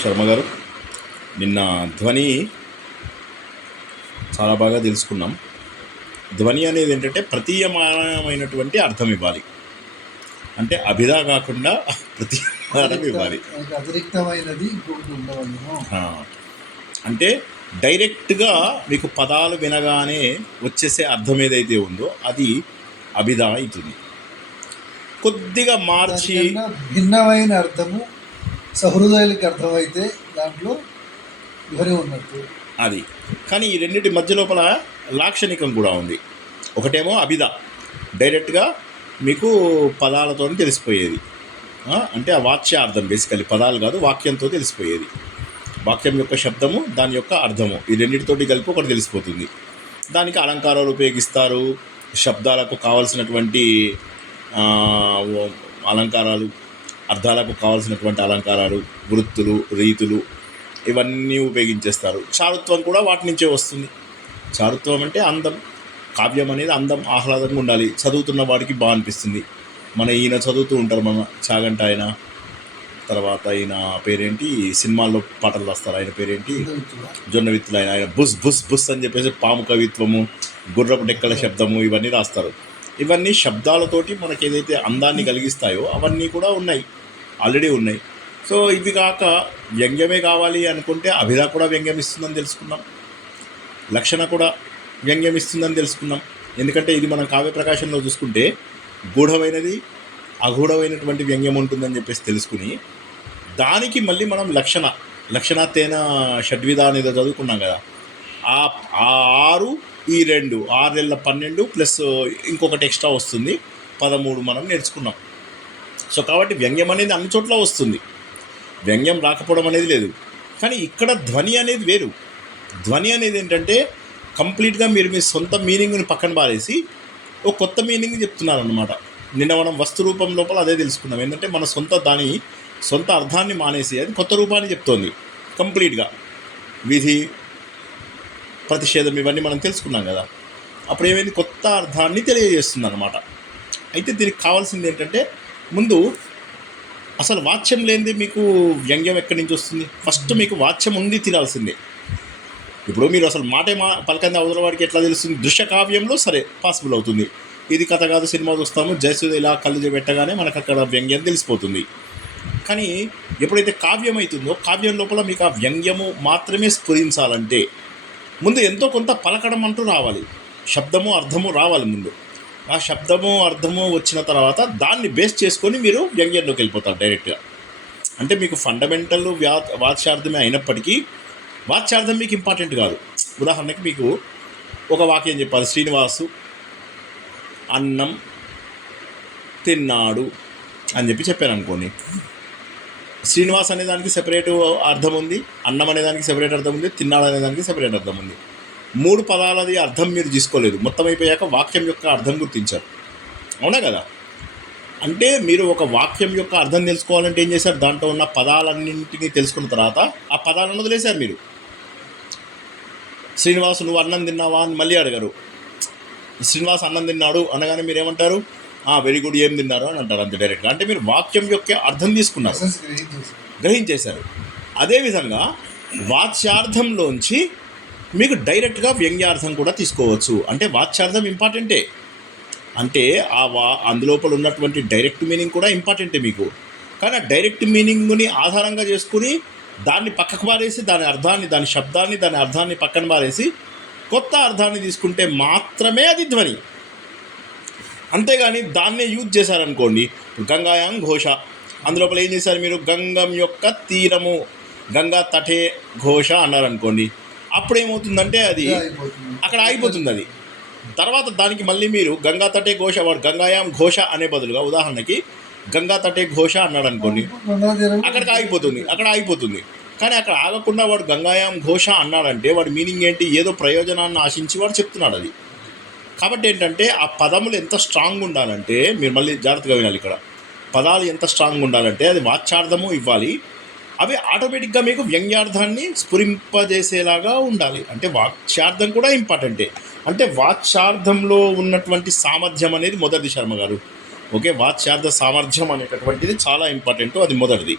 శర్మ గారు, నిన్న ధ్వని చాలా బాగా తెలుసుకున్నాం. ధ్వని అనేది ఏంటంటే ప్రతీయమానమైనటువంటి అర్థం ఇవ్వాలి. అంటే అభిధా కాకుండా ప్రతీయమానం ఇవ్వాలి. అతిరిక్తమైనది ఇంకొకటి ఉండవలేమో. అంటే డైరెక్ట్గా మీకు పదాలు వినగానే వచ్చేసే అర్థం ఏదైతే ఉందో అది అభిధా అవుతుంది. కొద్దిగా మార్చి భిన్నమైన అర్థము సహృదయులకి అర్థమైతే దాంట్లో ధ్వని ఉన్నట్టు అది. కానీ ఈ రెండింటి మధ్య లోపల లాక్షణికం కూడా ఉంది. ఒకటేమో అభిధ, డైరెక్ట్గా మీకు పదాలతో తెలిసిపోయేది, అంటే ఆ వాచ్యార్థం, బేసికలీ పదాలు కాదు వాక్యంతో తెలిసిపోయేది. వాక్యం యొక్క శబ్దము, దాని యొక్క అర్థము, ఈ రెండింటితోటి కలిపి ఒకటి తెలిసిపోతుంది. దానికి అలంకారాలు ఉపయోగిస్తారు, శబ్దాలకు కావాల్సినటువంటి అలంకారాలు, అర్థాలకు కావాల్సినటువంటి అలంకారాలు, వృత్తులు, రీతులు ఇవన్నీ ఉపయోగించేస్తారు. చారుత్వం కూడా వాటి నుంచే వస్తుంది. చారుత్వం అంటే అందం. కావ్యం అనేది అందం, ఆహ్లాదంగా ఉండాలి. చదువుతున్న వాడికి బాగా అనిపిస్తుంది. ఈయన చదువుతూ ఉంటారు, మన చాగంట ఆయన, తర్వాత ఈయన పేరేంటి, సినిమాల్లో పాటలు రాస్తారు, ఆయన పేరేంటి, జొన్న విత్తులు ఆయన బుస్ బుస్ బుస్ అని చెప్పేసి పాము కవిత్వము, గుర్రపు డెక్కల శబ్దము ఇవన్నీ రాస్తారు. ఇవన్నీ శబ్దాలతోటి మనకి ఏదైతే అందాన్ని కలిగిస్తాయో అవన్నీ కూడా ఉన్నాయి, ఆల్రెడీ ఉన్నాయి. సో ఇవి కాక వ్యంగ్యమే కావాలి అనుకుంటే అభిధా కూడా వ్యంగ్యం ఇస్తుందని తెలుసుకున్నాం, లక్షణ కూడా వ్యంగ్యం ఇస్తుందని తెలుసుకున్నాం. ఎందుకంటే ఇది మనం కావ్య ప్రకాశంలో చూసుకుంటే గూఢమైనది, అగూఢమైనటువంటి వ్యంగ్యం ఉంటుందని చెప్పేసి తెలుసుకుని దానికి మళ్ళీ మనం లక్షణాత్తేన షడ్విధ అనేది చదువుకున్నాం కదా. ఆ 6 ఈ 2 6 12 ప్లస్ ఇంకొకటి ఎక్స్ట్రా వస్తుంది, 13 మనం నేర్చుకున్నాం. సో కాబట్టి వ్యంగ్యం అనేది అన్ని చోట్ల వస్తుంది, వ్యంగ్యం రాకపోవడం అనేది లేదు. కానీ ఇక్కడ ధ్వని అనేది వేరు. ధ్వని అనేది ఏంటంటే కంప్లీట్గా మీరు మీ సొంత మీనింగ్ని పక్కన పారేసి ఒక కొత్త మీనింగ్ చెప్తున్నారన్నమాట. నిన్న మనం వస్తు రూపం లోపల అదే తెలుసుకున్నాం. ఏంటంటే మన సొంత అర్థాన్ని మానేసి అది కొత్త రూపాన్ని చెప్తోంది కంప్లీట్గా. విధి, ప్రతిషేధం ఇవన్నీ మనం తెలుసుకున్నాం కదా. అప్పుడు ఏమైంది, కొత్త అర్థాన్ని తెలియజేస్తుంది అన్నమాట. అయితే దీనికి కావాల్సింది ఏంటంటే ముందు అసలు వాచ్యం లేనిది మీకు వ్యంగ్యం ఎక్కడి నుంచి వస్తుంది? ఫస్ట్ మీకు వాచ్యం ఉండి తినాల్సిందే. ఇప్పుడు మీరు అసలు మాటే పలకంది అవతల వాడికి ఎట్లా తెలుస్తుంది? దృశ్య కావ్యంలో సరే పాసిబుల్ అవుతుంది. ఇది కథ కాదు, సినిమా చూస్తాము, జయసుధ ఇలా కళ్ళు పెట్టగానే మనకు అక్కడ వ్యంగ్యం తెలిసిపోతుంది. కానీ ఎప్పుడైతే కావ్యం అవుతుందో కావ్యం లోపల మీకు ఆ వ్యంగ్యము మాత్రమే స్ఫురించాలంటే ముందు ఎంతో కొంత పలకడం అంటూ రావాలి, శబ్దము అర్థము రావాలి ముందు. ఆ శబ్దము అర్థము వచ్చిన తర్వాత దాన్ని బేస్ చేసుకొని మీరు వ్యంగ్యంలోకి వెళ్ళిపోతారు డైరెక్ట్గా. అంటే మీకు ఫండమెంటల్ వాచ్యార్థమే అయినప్పటికీ వాచ్యార్థం మీకు ఇంపార్టెంట్ కాదు. ఉదాహరణకి మీకు ఒక వాక్యం చెప్పాలి, శ్రీనివాసు అన్నం తిన్నాడు అని చెప్పాను అనుకోండి. శ్రీనివాస్ అనే దానికి సెపరేట్ అర్థం ఉంది, అన్నం అనే దానికి సెపరేట్ అర్థం ఉంది, తిన్నాడు అనే దానికి సెపరేట్ అర్థం ఉంది. 3 పదాలది అర్థం మీరు తీసుకోలేదు, మొత్తం అయిపోయాక వాక్యం యొక్క అర్థం గుర్తించారు, అవునా కదా? అంటే మీరు ఒక వాక్యం యొక్క అర్థం తెలుసుకోవాలంటే ఏం చేశారు, దాంట్లో ఉన్న పదాలన్నింటినీ తెలుసుకున్న తర్వాత ఆ పదాలను వదిలేశారు మీరు. శ్రీనివాసు నువ్వు అన్నం తిన్నావా అని మళ్ళీ అడగరు. శ్రీనివాస్ అన్నం తిన్నాడు అనగానే మీరు ఏమంటారు, వెరీ గుడ్, ఏం తిన్నారు అని అంటారు, అంతే డైరెక్ట్గా. అంటే మీరు వాక్యం యొక్క అర్థం తీసుకున్నారు, గ్రహించేశారు. అదేవిధంగా వాచ్యార్థంలోంచి మీకు డైరెక్ట్గా వ్యంగ్యార్థం కూడా తీసుకోవచ్చు. అంటే వాచ్యార్థం ఇంపార్టెంటే, అంటే అందులోపల ఉన్నటువంటి డైరెక్ట్ మీనింగ్ కూడా ఇంపార్టెంటే మీకు. కానీ ఆ డైరెక్ట్ మీనింగ్ని ఆధారంగా చేసుకుని దాన్ని పక్కకు పారేసి దాని అర్థాన్ని, దాని శబ్దాన్ని, దాని అర్థాన్ని పక్కన పారేసి కొత్త అర్థాన్ని తీసుకుంటే మాత్రమే అది ధ్వని. అంతేగాని దాన్నే యూజ్ చేశారనుకోండి, గంగాయాం ఘోష, అందులోపల ఏం చేశారు మీరు, గంగం యొక్క తీరము, గంగా తటే ఘోష అన్నారనుకోండి, అప్పుడేమవుతుందంటే అది అక్కడ ఆగిపోతుంది. అది తర్వాత దానికి మళ్ళీ మీరు గంగా తటే ఘోష, వాడు గంగాయాం ఘోష అనే బదులుగా ఉదాహరణకి గంగా తటే ఘోష అన్నాడు అనుకోండి, అక్కడికి ఆగిపోతుంది. కానీ అక్కడ ఆగకుండా వాడు గంగాయాం ఘోష అన్నాడంటే వాడి మీనింగ్ ఏంటి, ఏదో ప్రయోజనాన్ని ఆశించి వాడు చెప్తున్నాడు అది. కాబట్టి ఏంటంటే ఆ పదములు ఎంత స్ట్రాంగ్ ఉండాలంటే, మీరు మళ్ళీ జాగ్రత్తగా వినాలి, ఇక్కడ పదాలు ఎంత స్ట్రాంగ్ ఉండాలంటే అది వాచ్యార్థము ఇవ్వాలి, అవి ఆటోమేటిక్గా మీకు వ్యంగ్యార్థాన్ని స్ఫురింపజేసేలాగా ఉండాలి. అంటే వాచ్యార్థం కూడా ఇంపార్టెంటే. అంటే వాచ్యార్థంలో ఉన్నటువంటి సామర్థ్యం అనేది మొదటిది శర్మ గారు. ఓకే, వాచ్యార్థ సామర్థ్యం అనేటటువంటిది చాలా ఇంపార్టెంట్, అది మొదటిది.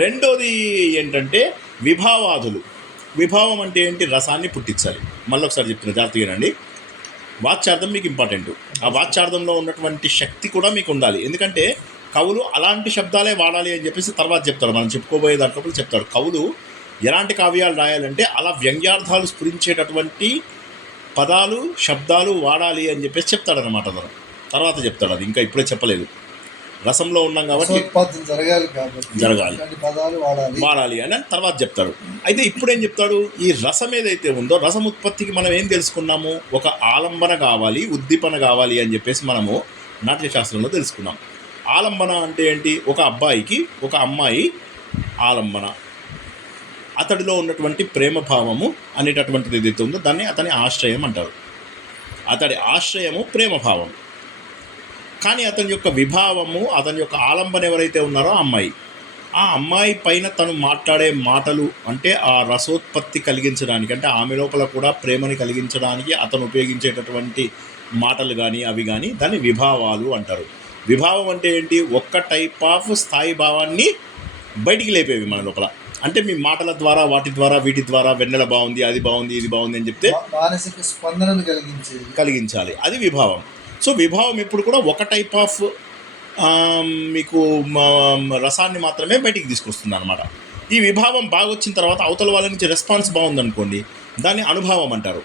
రెండోది ఏంటంటే విభావాదులు. విభావం అంటే ఏంటి? రసాన్ని పుట్టించాలి. మళ్ళీ ఒకసారి చెప్తున్నా, జాగ్రత్తగానండి. వాచ్యార్థం మీకు ఇంపార్టెంట్. ఆ వాచ్యార్థంలో ఉన్నటువంటి శక్తి కూడా మీకు ఉండాలి. ఎందుకంటే కవులు అలాంటి శబ్దాలే వాడాలి అని చెప్పేసి తర్వాత చెప్తాడు. మనం చెప్పుకోబోయే దాంట్లో కూడా చెప్తాడు. కవులు ఎలాంటి కావ్యాలు రాయాలంటే అలా వ్యంగ్యార్థాలు స్ఫురించేటటువంటి పదాలు శబ్దాలు వాడాలి అని చెప్పేసి చెప్తాడనమాట. అతను తర్వాత చెప్తాడు. అది ఇంకా ఇప్పుడే చెప్పలేదు. రసంలో ఉన్నాం కాబట్టి రసోత్పత్తి జరగాలి కాబట్టి జరగాలి. ఇలాంటి పదాలు వాడాలి అని తర్వాత చెప్తాడు. అయితే ఇప్పుడేం చెప్తాడు? ఈ రసం ఏదైతే ఉందో రసం ఉత్పత్తికి మనం ఏం తెలుసుకున్నాము? ఒక ఆలంబన కావాలి, ఉద్దీపన కావాలి అని చెప్పేసి మనము నాట్యశాస్త్రంలో తెలుసుకున్నాం. ఆలంబన అంటే ఏంటి? ఒక అబ్బాయికి ఒక అమ్మాయి ఆలంబన, అతడిలో ఉన్నటువంటి ప్రేమ భావము అనేటటువంటిది ఏదైతే ఉందో దాన్ని అతని ఆశ్రయం అంటారు. అతడి ఆశ్రయము ప్రేమభావం. కానీ అతని యొక్క విభావము, అతని యొక్క ఆలంబన ఎవరైతే ఉన్నారో అమ్మాయి, ఆ అమ్మాయి పైన తను మాట్లాడే మాటలు అంటే ఆ రసోత్పత్తి కలిగించడానికి, అంటే ఆమె లోపల కూడా ప్రేమని కలిగించడానికి అతను ఉపయోగించేటటువంటి మాటలు కానీ అవి కానీ దాన్ని విభావాలు అంటారు. విభావం అంటే ఏంటి? ఒక్క టైప్ ఆఫ్ స్థాయి భావాన్ని బయటికి లేపేవి మన లోపల. అంటే మీ మాటల ద్వారా వాటి ద్వారా వీటి ద్వారా వెన్నెల బాగుంది, అది బాగుంది, ఇది బాగుంది అని చెప్తే మానసిక స్పందనను కలిగించాలి. అది విభావం. సో విభావం ఎప్పుడు కూడా ఒక టైప్ ఆఫ్ మీకు రసాన్ని మాత్రమే బయటికి తీసుకొస్తుంది అనమాట. ఈ విభావం బాగా వచ్చిన తర్వాత అవతల వాళ్ళ నుంచి రెస్పాన్స్ బాగుందనుకోండి, దాన్ని అనుభావం అంటారు.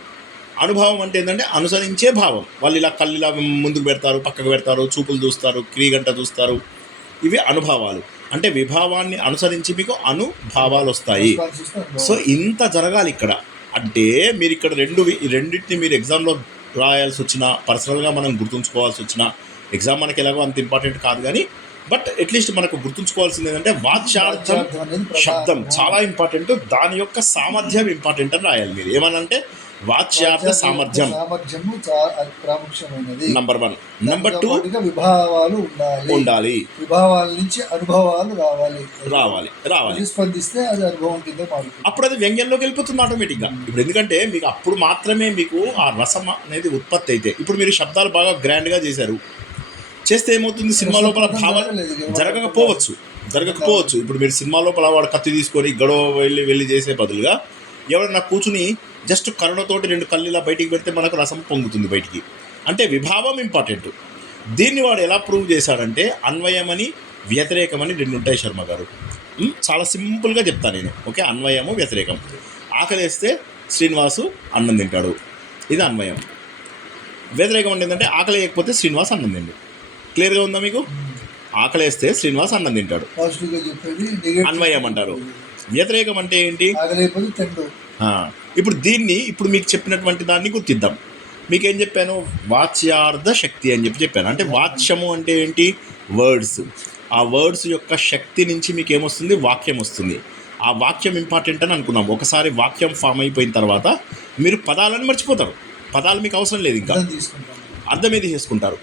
అనుభావం అంటే ఏంటంటే అనుసరించే భావం. వాళ్ళు ఇలా కళ్ళు ఇలా ముందుకు పెడతారు, పక్కకు పెడతారు, చూపులు చూస్తారు, క్రీగంట చూస్తారు. ఇవి అనుభావాలు. అంటే విభావాన్ని అనుసరించి మీకు అనుభావాలు వస్తాయి. సో ఇంత జరగాలి ఇక్కడ. అంటే మీరు ఇక్కడ రెండింటిని మీరు ఎగ్జామ్లో రాయాల్సి వచ్చినా, పర్సనల్గా మనం గుర్తుంచుకోవాల్సి వచ్చినా, ఎగ్జామ్ మనకి ఎలాగో అంత ఇంపార్టెంట్ కాదు కానీ బట్ అట్లీస్ట్ మనకు గుర్తుంచుకోవాల్సింది ఏంటంటే వాచ్యార్థం శబ్దం చాలా ఇంపార్టెంట్, దాని యొక్క సామర్థ్యం ఇంపార్టెంట్ అని రాయాలి మీరు. ఏమనంటే వాచ్యార్థ సామర్థ్యం ప్రాముఖ్యమైనది. నంబర్ 1. నంబర్ 2 విభావాలు ఉండాలి. విభావాల నుంచి అనుభవాలు రావాలి. స్పందిస్తే అది అనుభవం కింద మారుతుంది. అప్పుడు అది వ్యంగ్యంలోకి వెళ్ళిపోతుంది ఆటోమేటిక్గా. ఇప్పుడు ఎందుకంటే మీకు అప్పుడు మాత్రమే మీకు ఆ రసం అనేది ఉత్పత్తి అయితే. ఇప్పుడు మీరు శబ్దాలు బాగా గ్రాండ్గా చేస్తే ఏమవుతుంది? సినిమా లోపల భావాలు జరగకపోవచ్చు. ఇప్పుడు మీరు సినిమా లోపల వాడు కత్తి తీసుకొని గొడవ వెళ్ళి చేసే బదులుగా ఎవరన్నా కూర్చుని జస్ట్ కరుణతోటి 2 కళ్ళు ఇలా బయటికి పెడితే మనకు రసం పొంగుతుంది బయటికి. అంటే విభావం ఇంపార్టెంట్. దీన్ని వాడు ఎలా ప్రూవ్ చేశాడంటే అన్వయమని వ్యతిరేకమని 2 ఉంటాయి శర్మ గారు. చాలా సింపుల్గా చెప్తాను నేను. ఓకే, అన్వయము వ్యతిరేకం. ఆకలేస్తే శ్రీనివాసు అన్నం తింటాడు, ఇది అన్వయం. వ్యతిరేకం అంటే ఏంటంటే ఆకలి వేయకపోతే శ్రీనివాస్ అన్నం తిండు. క్లియర్గా ఉందా మీకు? ఆకలేస్తే శ్రీనివాస్ అన్నం తింటాడు, అన్వయం అంటారు. వ్యతిరేకం అంటే ఏంటి? ఇప్పుడు మీకు చెప్పినటువంటి దాన్ని గుర్తిద్దాం. మీకేం చెప్పాను? వాచ్యార్థ శక్తి అని చెప్పాను. అంటే వాచ్యము అంటే ఏంటి? వర్డ్స్. ఆ వర్డ్స్ యొక్క శక్తి నుంచి మీకు ఏమొస్తుంది? వాక్యం వస్తుంది. ఆ వాక్యం ఇంపార్టెంట్ అని అనుకున్నాం. ఒకసారి వాక్యం ఫామ్ అయిపోయిన తర్వాత మీరు పదాలను మర్చిపోతారు. పదాలు మీకు అవసరం లేదు, ఇంకా అర్థం ఏది చేసుకుంటారు.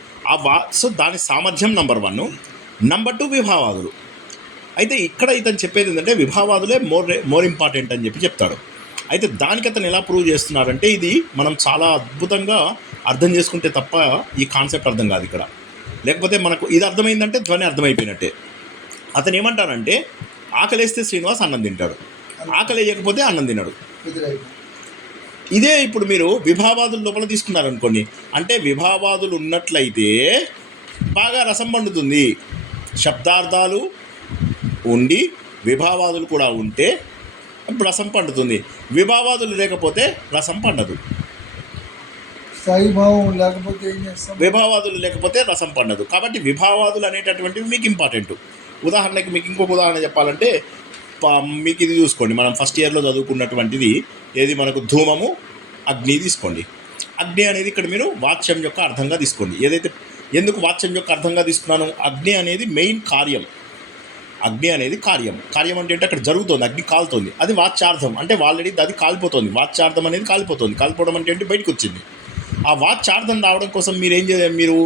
సో దాని సామర్థ్యం నంబర్ 1. నంబర్ 2 విభావాదులు. అయితే ఇక్కడ ఇతను చెప్పేది ఏంటంటే విభావాదులే మోర్ ఇంపార్టెంట్ అని చెప్తాడు. అయితే దానికి అతను ఎలా ప్రూవ్ చేస్తున్నాడంటే ఇది మనం చాలా అద్భుతంగా అర్థం చేసుకుంటే తప్ప ఈ కాన్సెప్ట్ అర్థం కాదు ఇక్కడ. లేకపోతే మనకు ఇది అర్థమైందంటే ధ్వని అర్థమైపోయినట్టే. అతను ఏమంటాడంటే ఆకలేస్తే శ్రీనివాస్ అన్నం తింటాడు, ఆకలి వేయకపోతే అన్నం తినడు. ఇదే ఇప్పుడు మీరు విభావాదుల లోపల తీసుకున్నారనుకోండి, అంటే విభావాదులు ఉన్నట్లయితే బాగా రసం పండుతుంది. శబ్దార్థాలు ఉండి విభావాదులు కూడా ఉంటే రసం పండుతుంది. విభావాదులు లేకపోతే రసం పండదు. విభావాదులు లేకపోతే రసం పండదు. కాబట్టి విభావాదులు అనేటటువంటివి మీకు ఇంపార్టెంట్. ఉదాహరణకి మీకు ఇంకొక ఉదాహరణ చెప్పాలంటే మీకు ఇది చూసుకోండి. మనం ఫస్ట్ ఇయర్లో చదువుకున్నటువంటిది ఏది? మనకు ధూమము, అగ్ని తీసుకోండి. అగ్ని అనేది ఇక్కడ మీరు వాచ్యం యొక్క అర్థంగా తీసుకోండి. ఎందుకు వాచ్యం యొక్క అర్థంగా తీసుకున్నాను? అగ్ని అనేది మెయిన్ కార్యం. అగ్ని అనేది కార్యం అంటే ఏంటి? అక్కడ జరుగుతుంది, అగ్ని కాలుతుంది. అది వాచ్యార్థం అంటే ఆల్రెడీ అది కాలిపోతుంది. వాచ్యార్థం అనేది కాలిపోవడం అంటే ఏంటి? బయటకు వచ్చింది. ఆ వాచ్యార్థం రావడం కోసం మీరు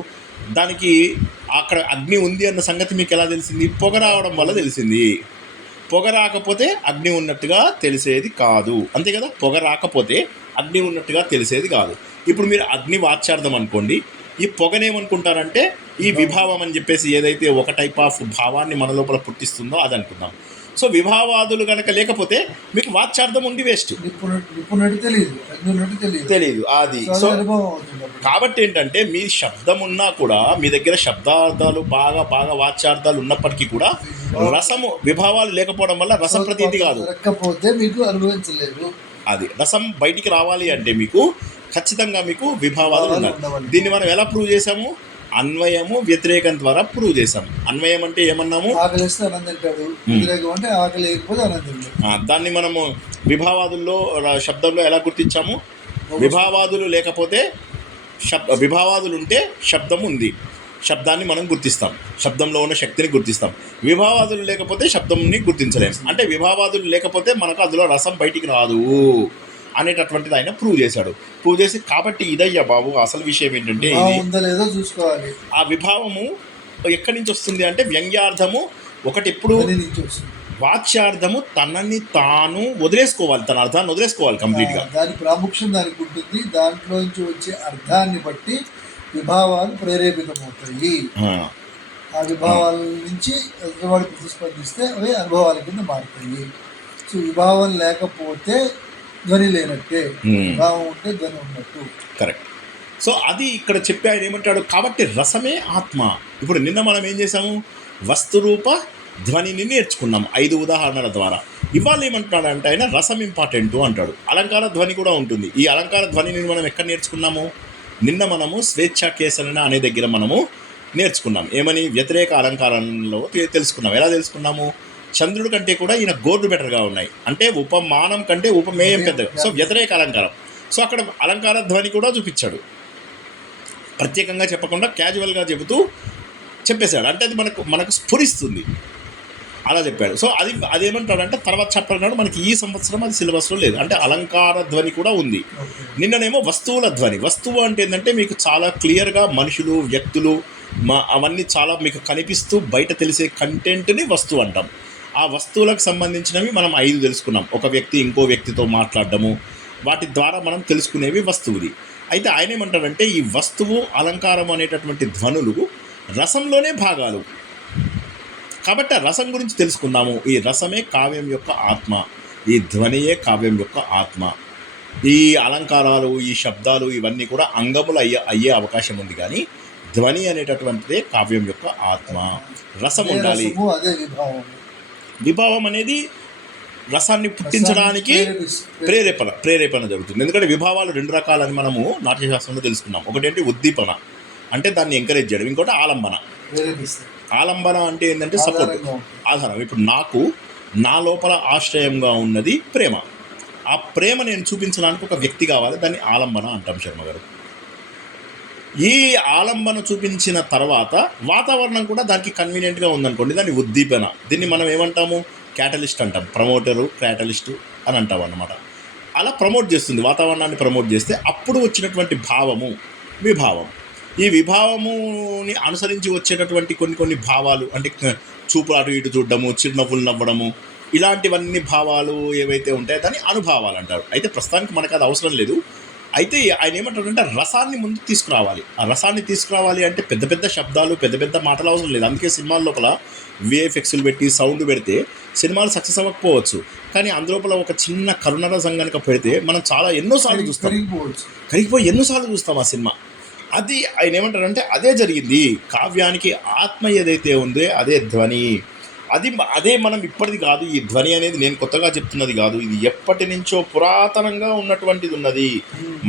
దానికి అక్కడ అగ్ని ఉంది అన్న సంగతి మీకు ఎలా తెలిసింది? పొగ రావడం వల్ల తెలిసింది. పొగ రాకపోతే అగ్ని ఉన్నట్టుగా తెలిసేది కాదు, అంతే కదా? పొగ రాకపోతే అగ్ని ఉన్నట్టుగా తెలిసేది కాదు. ఇప్పుడు మీరు అగ్ని వాచ్యార్థం అనుకోండి, ఈ పొగనేమనుకుంటారంటే ఈ విభావం అని చెప్పేసి ఏదైతే ఒక టైప్ ఆఫ్ భావాన్ని మన లోపల పుట్టిస్తుందో అది అనుకుందాం. సో విభావాదులు కనుక లేకపోతే మీకు వాచ్యార్థం ఉండి వేస్ట్. నిపుణుడు తెలియదు, తెలియదు అది. సో అనుభవం అవుతుంది. కాబట్టి ఏంటంటే మీ శబ్దం ఉన్నా కూడా మీ దగ్గర శబ్దార్థాలు బాగా బాగా వాచ్యార్థాలు ఉన్నప్పటికీ కూడా రసము విభావాలు లేకపోవడం వల్ల రసం ప్రతీతి కాదు. లేకపోతే మీకు అనుభవించలేదు. అది రసం బయటికి రావాలి అంటే మీకు ఖచ్చితంగా మీకు విభావాలు ఉండాలి. దీన్ని మనం ఎలా ప్రూవ్ చేసాము? అన్వయము వ్యతిరేకం ద్వారా ప్రూవ్ చేసాము. అన్వయం అంటే ఏమన్నాము? ఆకలిస్తే ఆనందం తింటాడు, వ్యతిరేకం అంటే ఆకలి లేకపోతే ఆనందం. దాన్ని మనము విభావాదుల్లో శబ్దంలో ఎలా గుర్తించాము? విభావాదులు లేకపోతే విభావాదులు ఉంటే శబ్దం ఉంది, శబ్దాన్ని మనం గుర్తిస్తాం, శబ్దంలో ఉన్న శక్తిని గుర్తిస్తాం. విభావాదులు లేకపోతే శబ్దంని గుర్తించలేము. అంటే విభావాదులు లేకపోతే మనకు అందులో రసం బయటికి రాదు అనేటటువంటిది ఆయన ప్రూవ్ చేశాడు. ప్రూవ్ చేసి కాబట్టి ఇదయ్యా బాబు అసలు విషయం ఏంటంటే లేదో చూసుకోవాలి. ఆ విభావము ఎక్కడి నుంచి వస్తుంది అంటే వ్యంగ్యార్థము ఒకటి ఎప్పుడు వాచ్యార్థము తనని తాను వదిలేసుకోవాలి, తన అర్థాన్ని వదిలేసుకోవాలి కంప్లీట్గా. దాని ప్రాముఖ్యం దానికి ఉంటుంది. దాంట్లో నుంచి వచ్చే అర్థాన్ని బట్టి విభావాలు ప్రేరేపితమవుతాయి. ఆ విభావాల నుంచి ఎదుటివాడు ప్రతిస్పందిస్తే అవి అనుభవాల కింద మారుతాయి. సో విభావం లేకపోతే ధ్వని లేనట్టే, విభావం ఉంటే ధ్వని ఉన్నట్టు. కరెక్ట్. సో అది ఇక్కడ చెప్పి ఆయన ఏమంటాడు, కాబట్టి రసమే ఆత్మ. ఇప్పుడు నిన్న మనం ఏం చేసాము? వస్తురూప ధ్వనిని నేర్చుకున్నాం 5 ఉదాహరణల ద్వారా. ఇవాళ ఏమంటున్నాడు అంటే ఆయన రసం ఇంపార్టెంట్ అంటాడు. అలంకార ధ్వని కూడా ఉంటుంది. ఈ అలంకార ధ్వనిని మనం ఎక్కడ నేర్చుకున్నాము? నిన్న మనము స్వేచ్ఛాకేశన అనే దగ్గర మనము నేర్చుకున్నాం. ఏమని? వ్యతిరేక అలంకారంలో తెలుసుకున్నాం. ఎలా తెలుసుకున్నాము? చంద్రుడి కంటే కూడా ఈయన గోర్లు బెటర్గా ఉన్నాయి, అంటే ఉపమానం కంటే ఉపమేయం పెద్దగా. సో వ్యతిరేక అలంకారం. సో అక్కడ అలంకార ధ్వని కూడా చూపించాడు, ప్రత్యేకంగా చెప్పకుండా క్యాజువల్గా చెబుతూ చెప్పేశాడు. అంటే అది మనకు స్ఫురిస్తుంది, అలా చెప్పాడు. సో అదేమంటాడంటే తర్వాత చాప్టర్ నాడు మనకి ఈ సంవత్సరం అది సిలబస్లో లేదు. అంటే అలంకార ధ్వని కూడా ఉంది. నిన్ననేమో వస్తువుల ధ్వని. వస్తువు అంటే ఏంటంటే మీకు చాలా క్లియర్గా మనుషులు, వ్యక్తులు, అవన్నీ చాలా మీకు కనిపిస్తూ బయట తెలిసే కంటెంట్ని వస్తువు అంటాం. ఆ వస్తువులకు సంబంధించినవి మనం 5 తెలుసుకున్నాం. ఒక వ్యక్తి ఇంకో వ్యక్తితో మాట్లాడడము, వాటి ద్వారా మనం తెలుసుకునేవి వస్తువుది. అయితే ఆయన ఏమంటాడంటే ఈ వస్తువు అలంకారం అనేటటువంటి ధ్వనులు రసంలోనే భాగాలు. కాబట్టి ఆ రసం గురించి తెలుసుకుందాము. ఈ రసమే కావ్యం యొక్క ఆత్మ, ఈ ధ్వనియే కావ్యం యొక్క ఆత్మ. ఈ అలంకారాలు, ఈ శబ్దాలు ఇవన్నీ కూడా అంగములు అయ్యే అవకాశం ఉంది, కానీ ధ్వని అనేటటువంటిదే కావ్యం యొక్క ఆత్మ. రసం ఉండాలి. విభావం అనేది రసాన్ని పుట్టించడానికి ప్రేరేపణ జరుగుతుంది. ఎందుకంటే విభావాలు 2 రకాలని మనము నాట్యశాస్త్రంలో తెలుసుకున్నాం. ఒకటేంటి ఉద్దీపన, అంటే దాన్ని ఎంకరేజ్ చేయడం. ఇంకోటి ఆలంబన. ఆలంబన అంటే ఏంటంటే సపోర్ట్, ఆధారం. ఇప్పుడు నాకు నా లోపల ఆశ్రయంగా ఉన్నది ప్రేమ. ఆ ప్రేమ నేను చూపించడానికి ఒక వ్యక్తి కావాలి, దాన్ని ఆలంబన అంటాం శర్మ గారు. ఈ ఆలంబన చూపించిన తర్వాత వాతావరణం కూడా దానికి కన్వీనియంట్గా ఉందనుకోండి, దాన్ని ఉద్దీపన. దీన్ని మనం ఏమంటాము? క్యాటలిస్ట్ అంటాం. ప్రమోటరు, క్యాటలిస్టు అని అంటాం అన్నమాట. అలా ప్రమోట్ చేస్తుంది, వాతావరణాన్ని ప్రమోట్ చేస్తే అప్పుడు వచ్చినటువంటి భావము విభావం. ఈ విభావముని అనుసరించి వచ్చేటటువంటి కొన్ని భావాలు, అంటే చూపు అటు ఇటు చూడడము, చిరునవ్వులు నవ్వడము, ఇలాంటివన్నీ భావాలు ఏవైతే ఉంటాయో దాన్ని అనుభవాలు అంటారు. అయితే ప్రస్తుతానికి మనకు అది అవసరం లేదు. అయితే ఆయన ఏమంటాడంటే రసాన్ని ముందు తీసుకురావాలి. ఆ రసాన్ని తీసుకురావాలి అంటే పెద్ద పెద్ద శబ్దాలు, పెద్ద పెద్ద మాటలు అవసరం లేదు. అందుకే సినిమాల లోపల విఎఫ్ఎక్స్లు పెట్టి సౌండ్ పెడితే సినిమాలు సక్సెస్ అవ్వకపోవచ్చు, కానీ అందులోపల ఒక చిన్న కరుణరసం కనుక పెడితే మనం చాలా ఎన్నోసార్లు చూస్తాం, కరిగిపోయి ఎన్నోసార్లు చూస్తాం ఆ సినిమా. అది ఆయన ఏమంటారంటే అదే జరిగింది. కావ్యానికి ఆత్మ ఏదైతే ఉందో అదే ధ్వని. అదే మనం ఇప్పటిది కాదు. ఈ ధ్వని అనేది నేను కొత్తగా చెప్తున్నది కాదు, ఇది ఎప్పటి నుంచో పురాతనంగా ఉన్నటువంటిది ఉన్నది.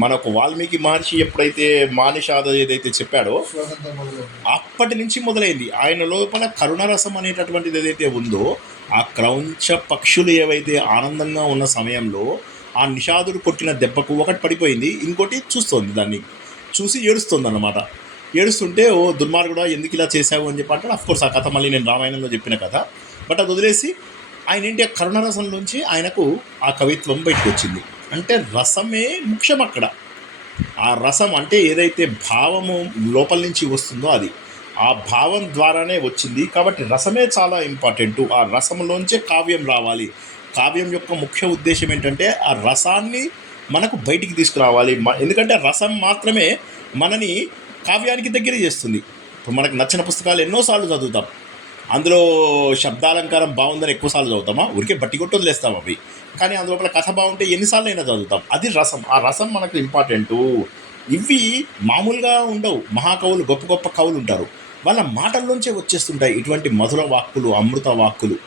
మనకు వాల్మీకి మహర్షి ఎప్పుడైతే మానిషాద ఏదైతే చెప్పాడో అప్పటి నుంచి మొదలైంది. ఆయన లోపల కరుణరసం అనేటటువంటిది ఏదైతే ఉందో, ఆ క్రౌంచ పక్షులు ఏవైతే ఆనందంగా ఉన్న సమయంలో ఆ నిషాదుడు కొట్టిన దెబ్బకు ఒకటి పడిపోయింది, ఇంకోటి చూస్తోంది, దాన్ని చూసి ఏడుస్తుంది అన్నమాట. ఏడుస్తుంటే ఓ దుర్మార్గుడా ఎందుకు ఇలా చేశావు అని చెప్పి అంటాడు. అఫ్కోర్స్ ఆ కథ మళ్ళీ నేను రామాయణంలో చెప్పిన కథ. బట్ అది వదిలేసి ఆయన ఏంటి, ఆ కరుణరసంలోంచి ఆయనకు ఆ కవిత్వం బయటకు వచ్చింది. అంటే రసమే ముఖ్యం అక్కడ. ఆ రసం అంటే ఏదైతే భావము లోపల నుంచి వస్తుందో అది ఆ భావం ద్వారానే వచ్చింది. కాబట్టి రసమే చాలా ఇంపార్టెంట్. ఆ రసంలోంచే కావ్యం రావాలి. కావ్యం యొక్క ముఖ్య ఉద్దేశం ఏంటంటే ఆ రసాన్ని మనకు బయటికి తీసుకురావాలి. ఎందుకంటే రసం మాత్రమే మనని కావ్యానికి దగ్గర చేస్తుంది. ఇప్పుడు మనకు నచ్చిన పుస్తకాలు ఎన్నోసార్లు చదువుతాం, అందులో శబ్దాలంకారం బాగుందని ఎక్కువసార్లు చదువుతామా, ఊరికే బట్టి కొట్టి వదిలేస్తాం అవి. కానీ అందులోపల కథ బాగుంటే ఎన్నిసార్లు అయినా చదువుతాం. అది రసం. ఆ రసం మనకు ఇంపార్టెంటు. ఇవి మామూలుగా ఉండవు. మహాకవులు, గొప్ప గొప్ప కవులు ఉంటారు, వాళ్ళ మాటల్లోంచే వచ్చేస్తుంటాయి ఇటువంటి మధుర వాక్కులు, అమృత వాక్కులు.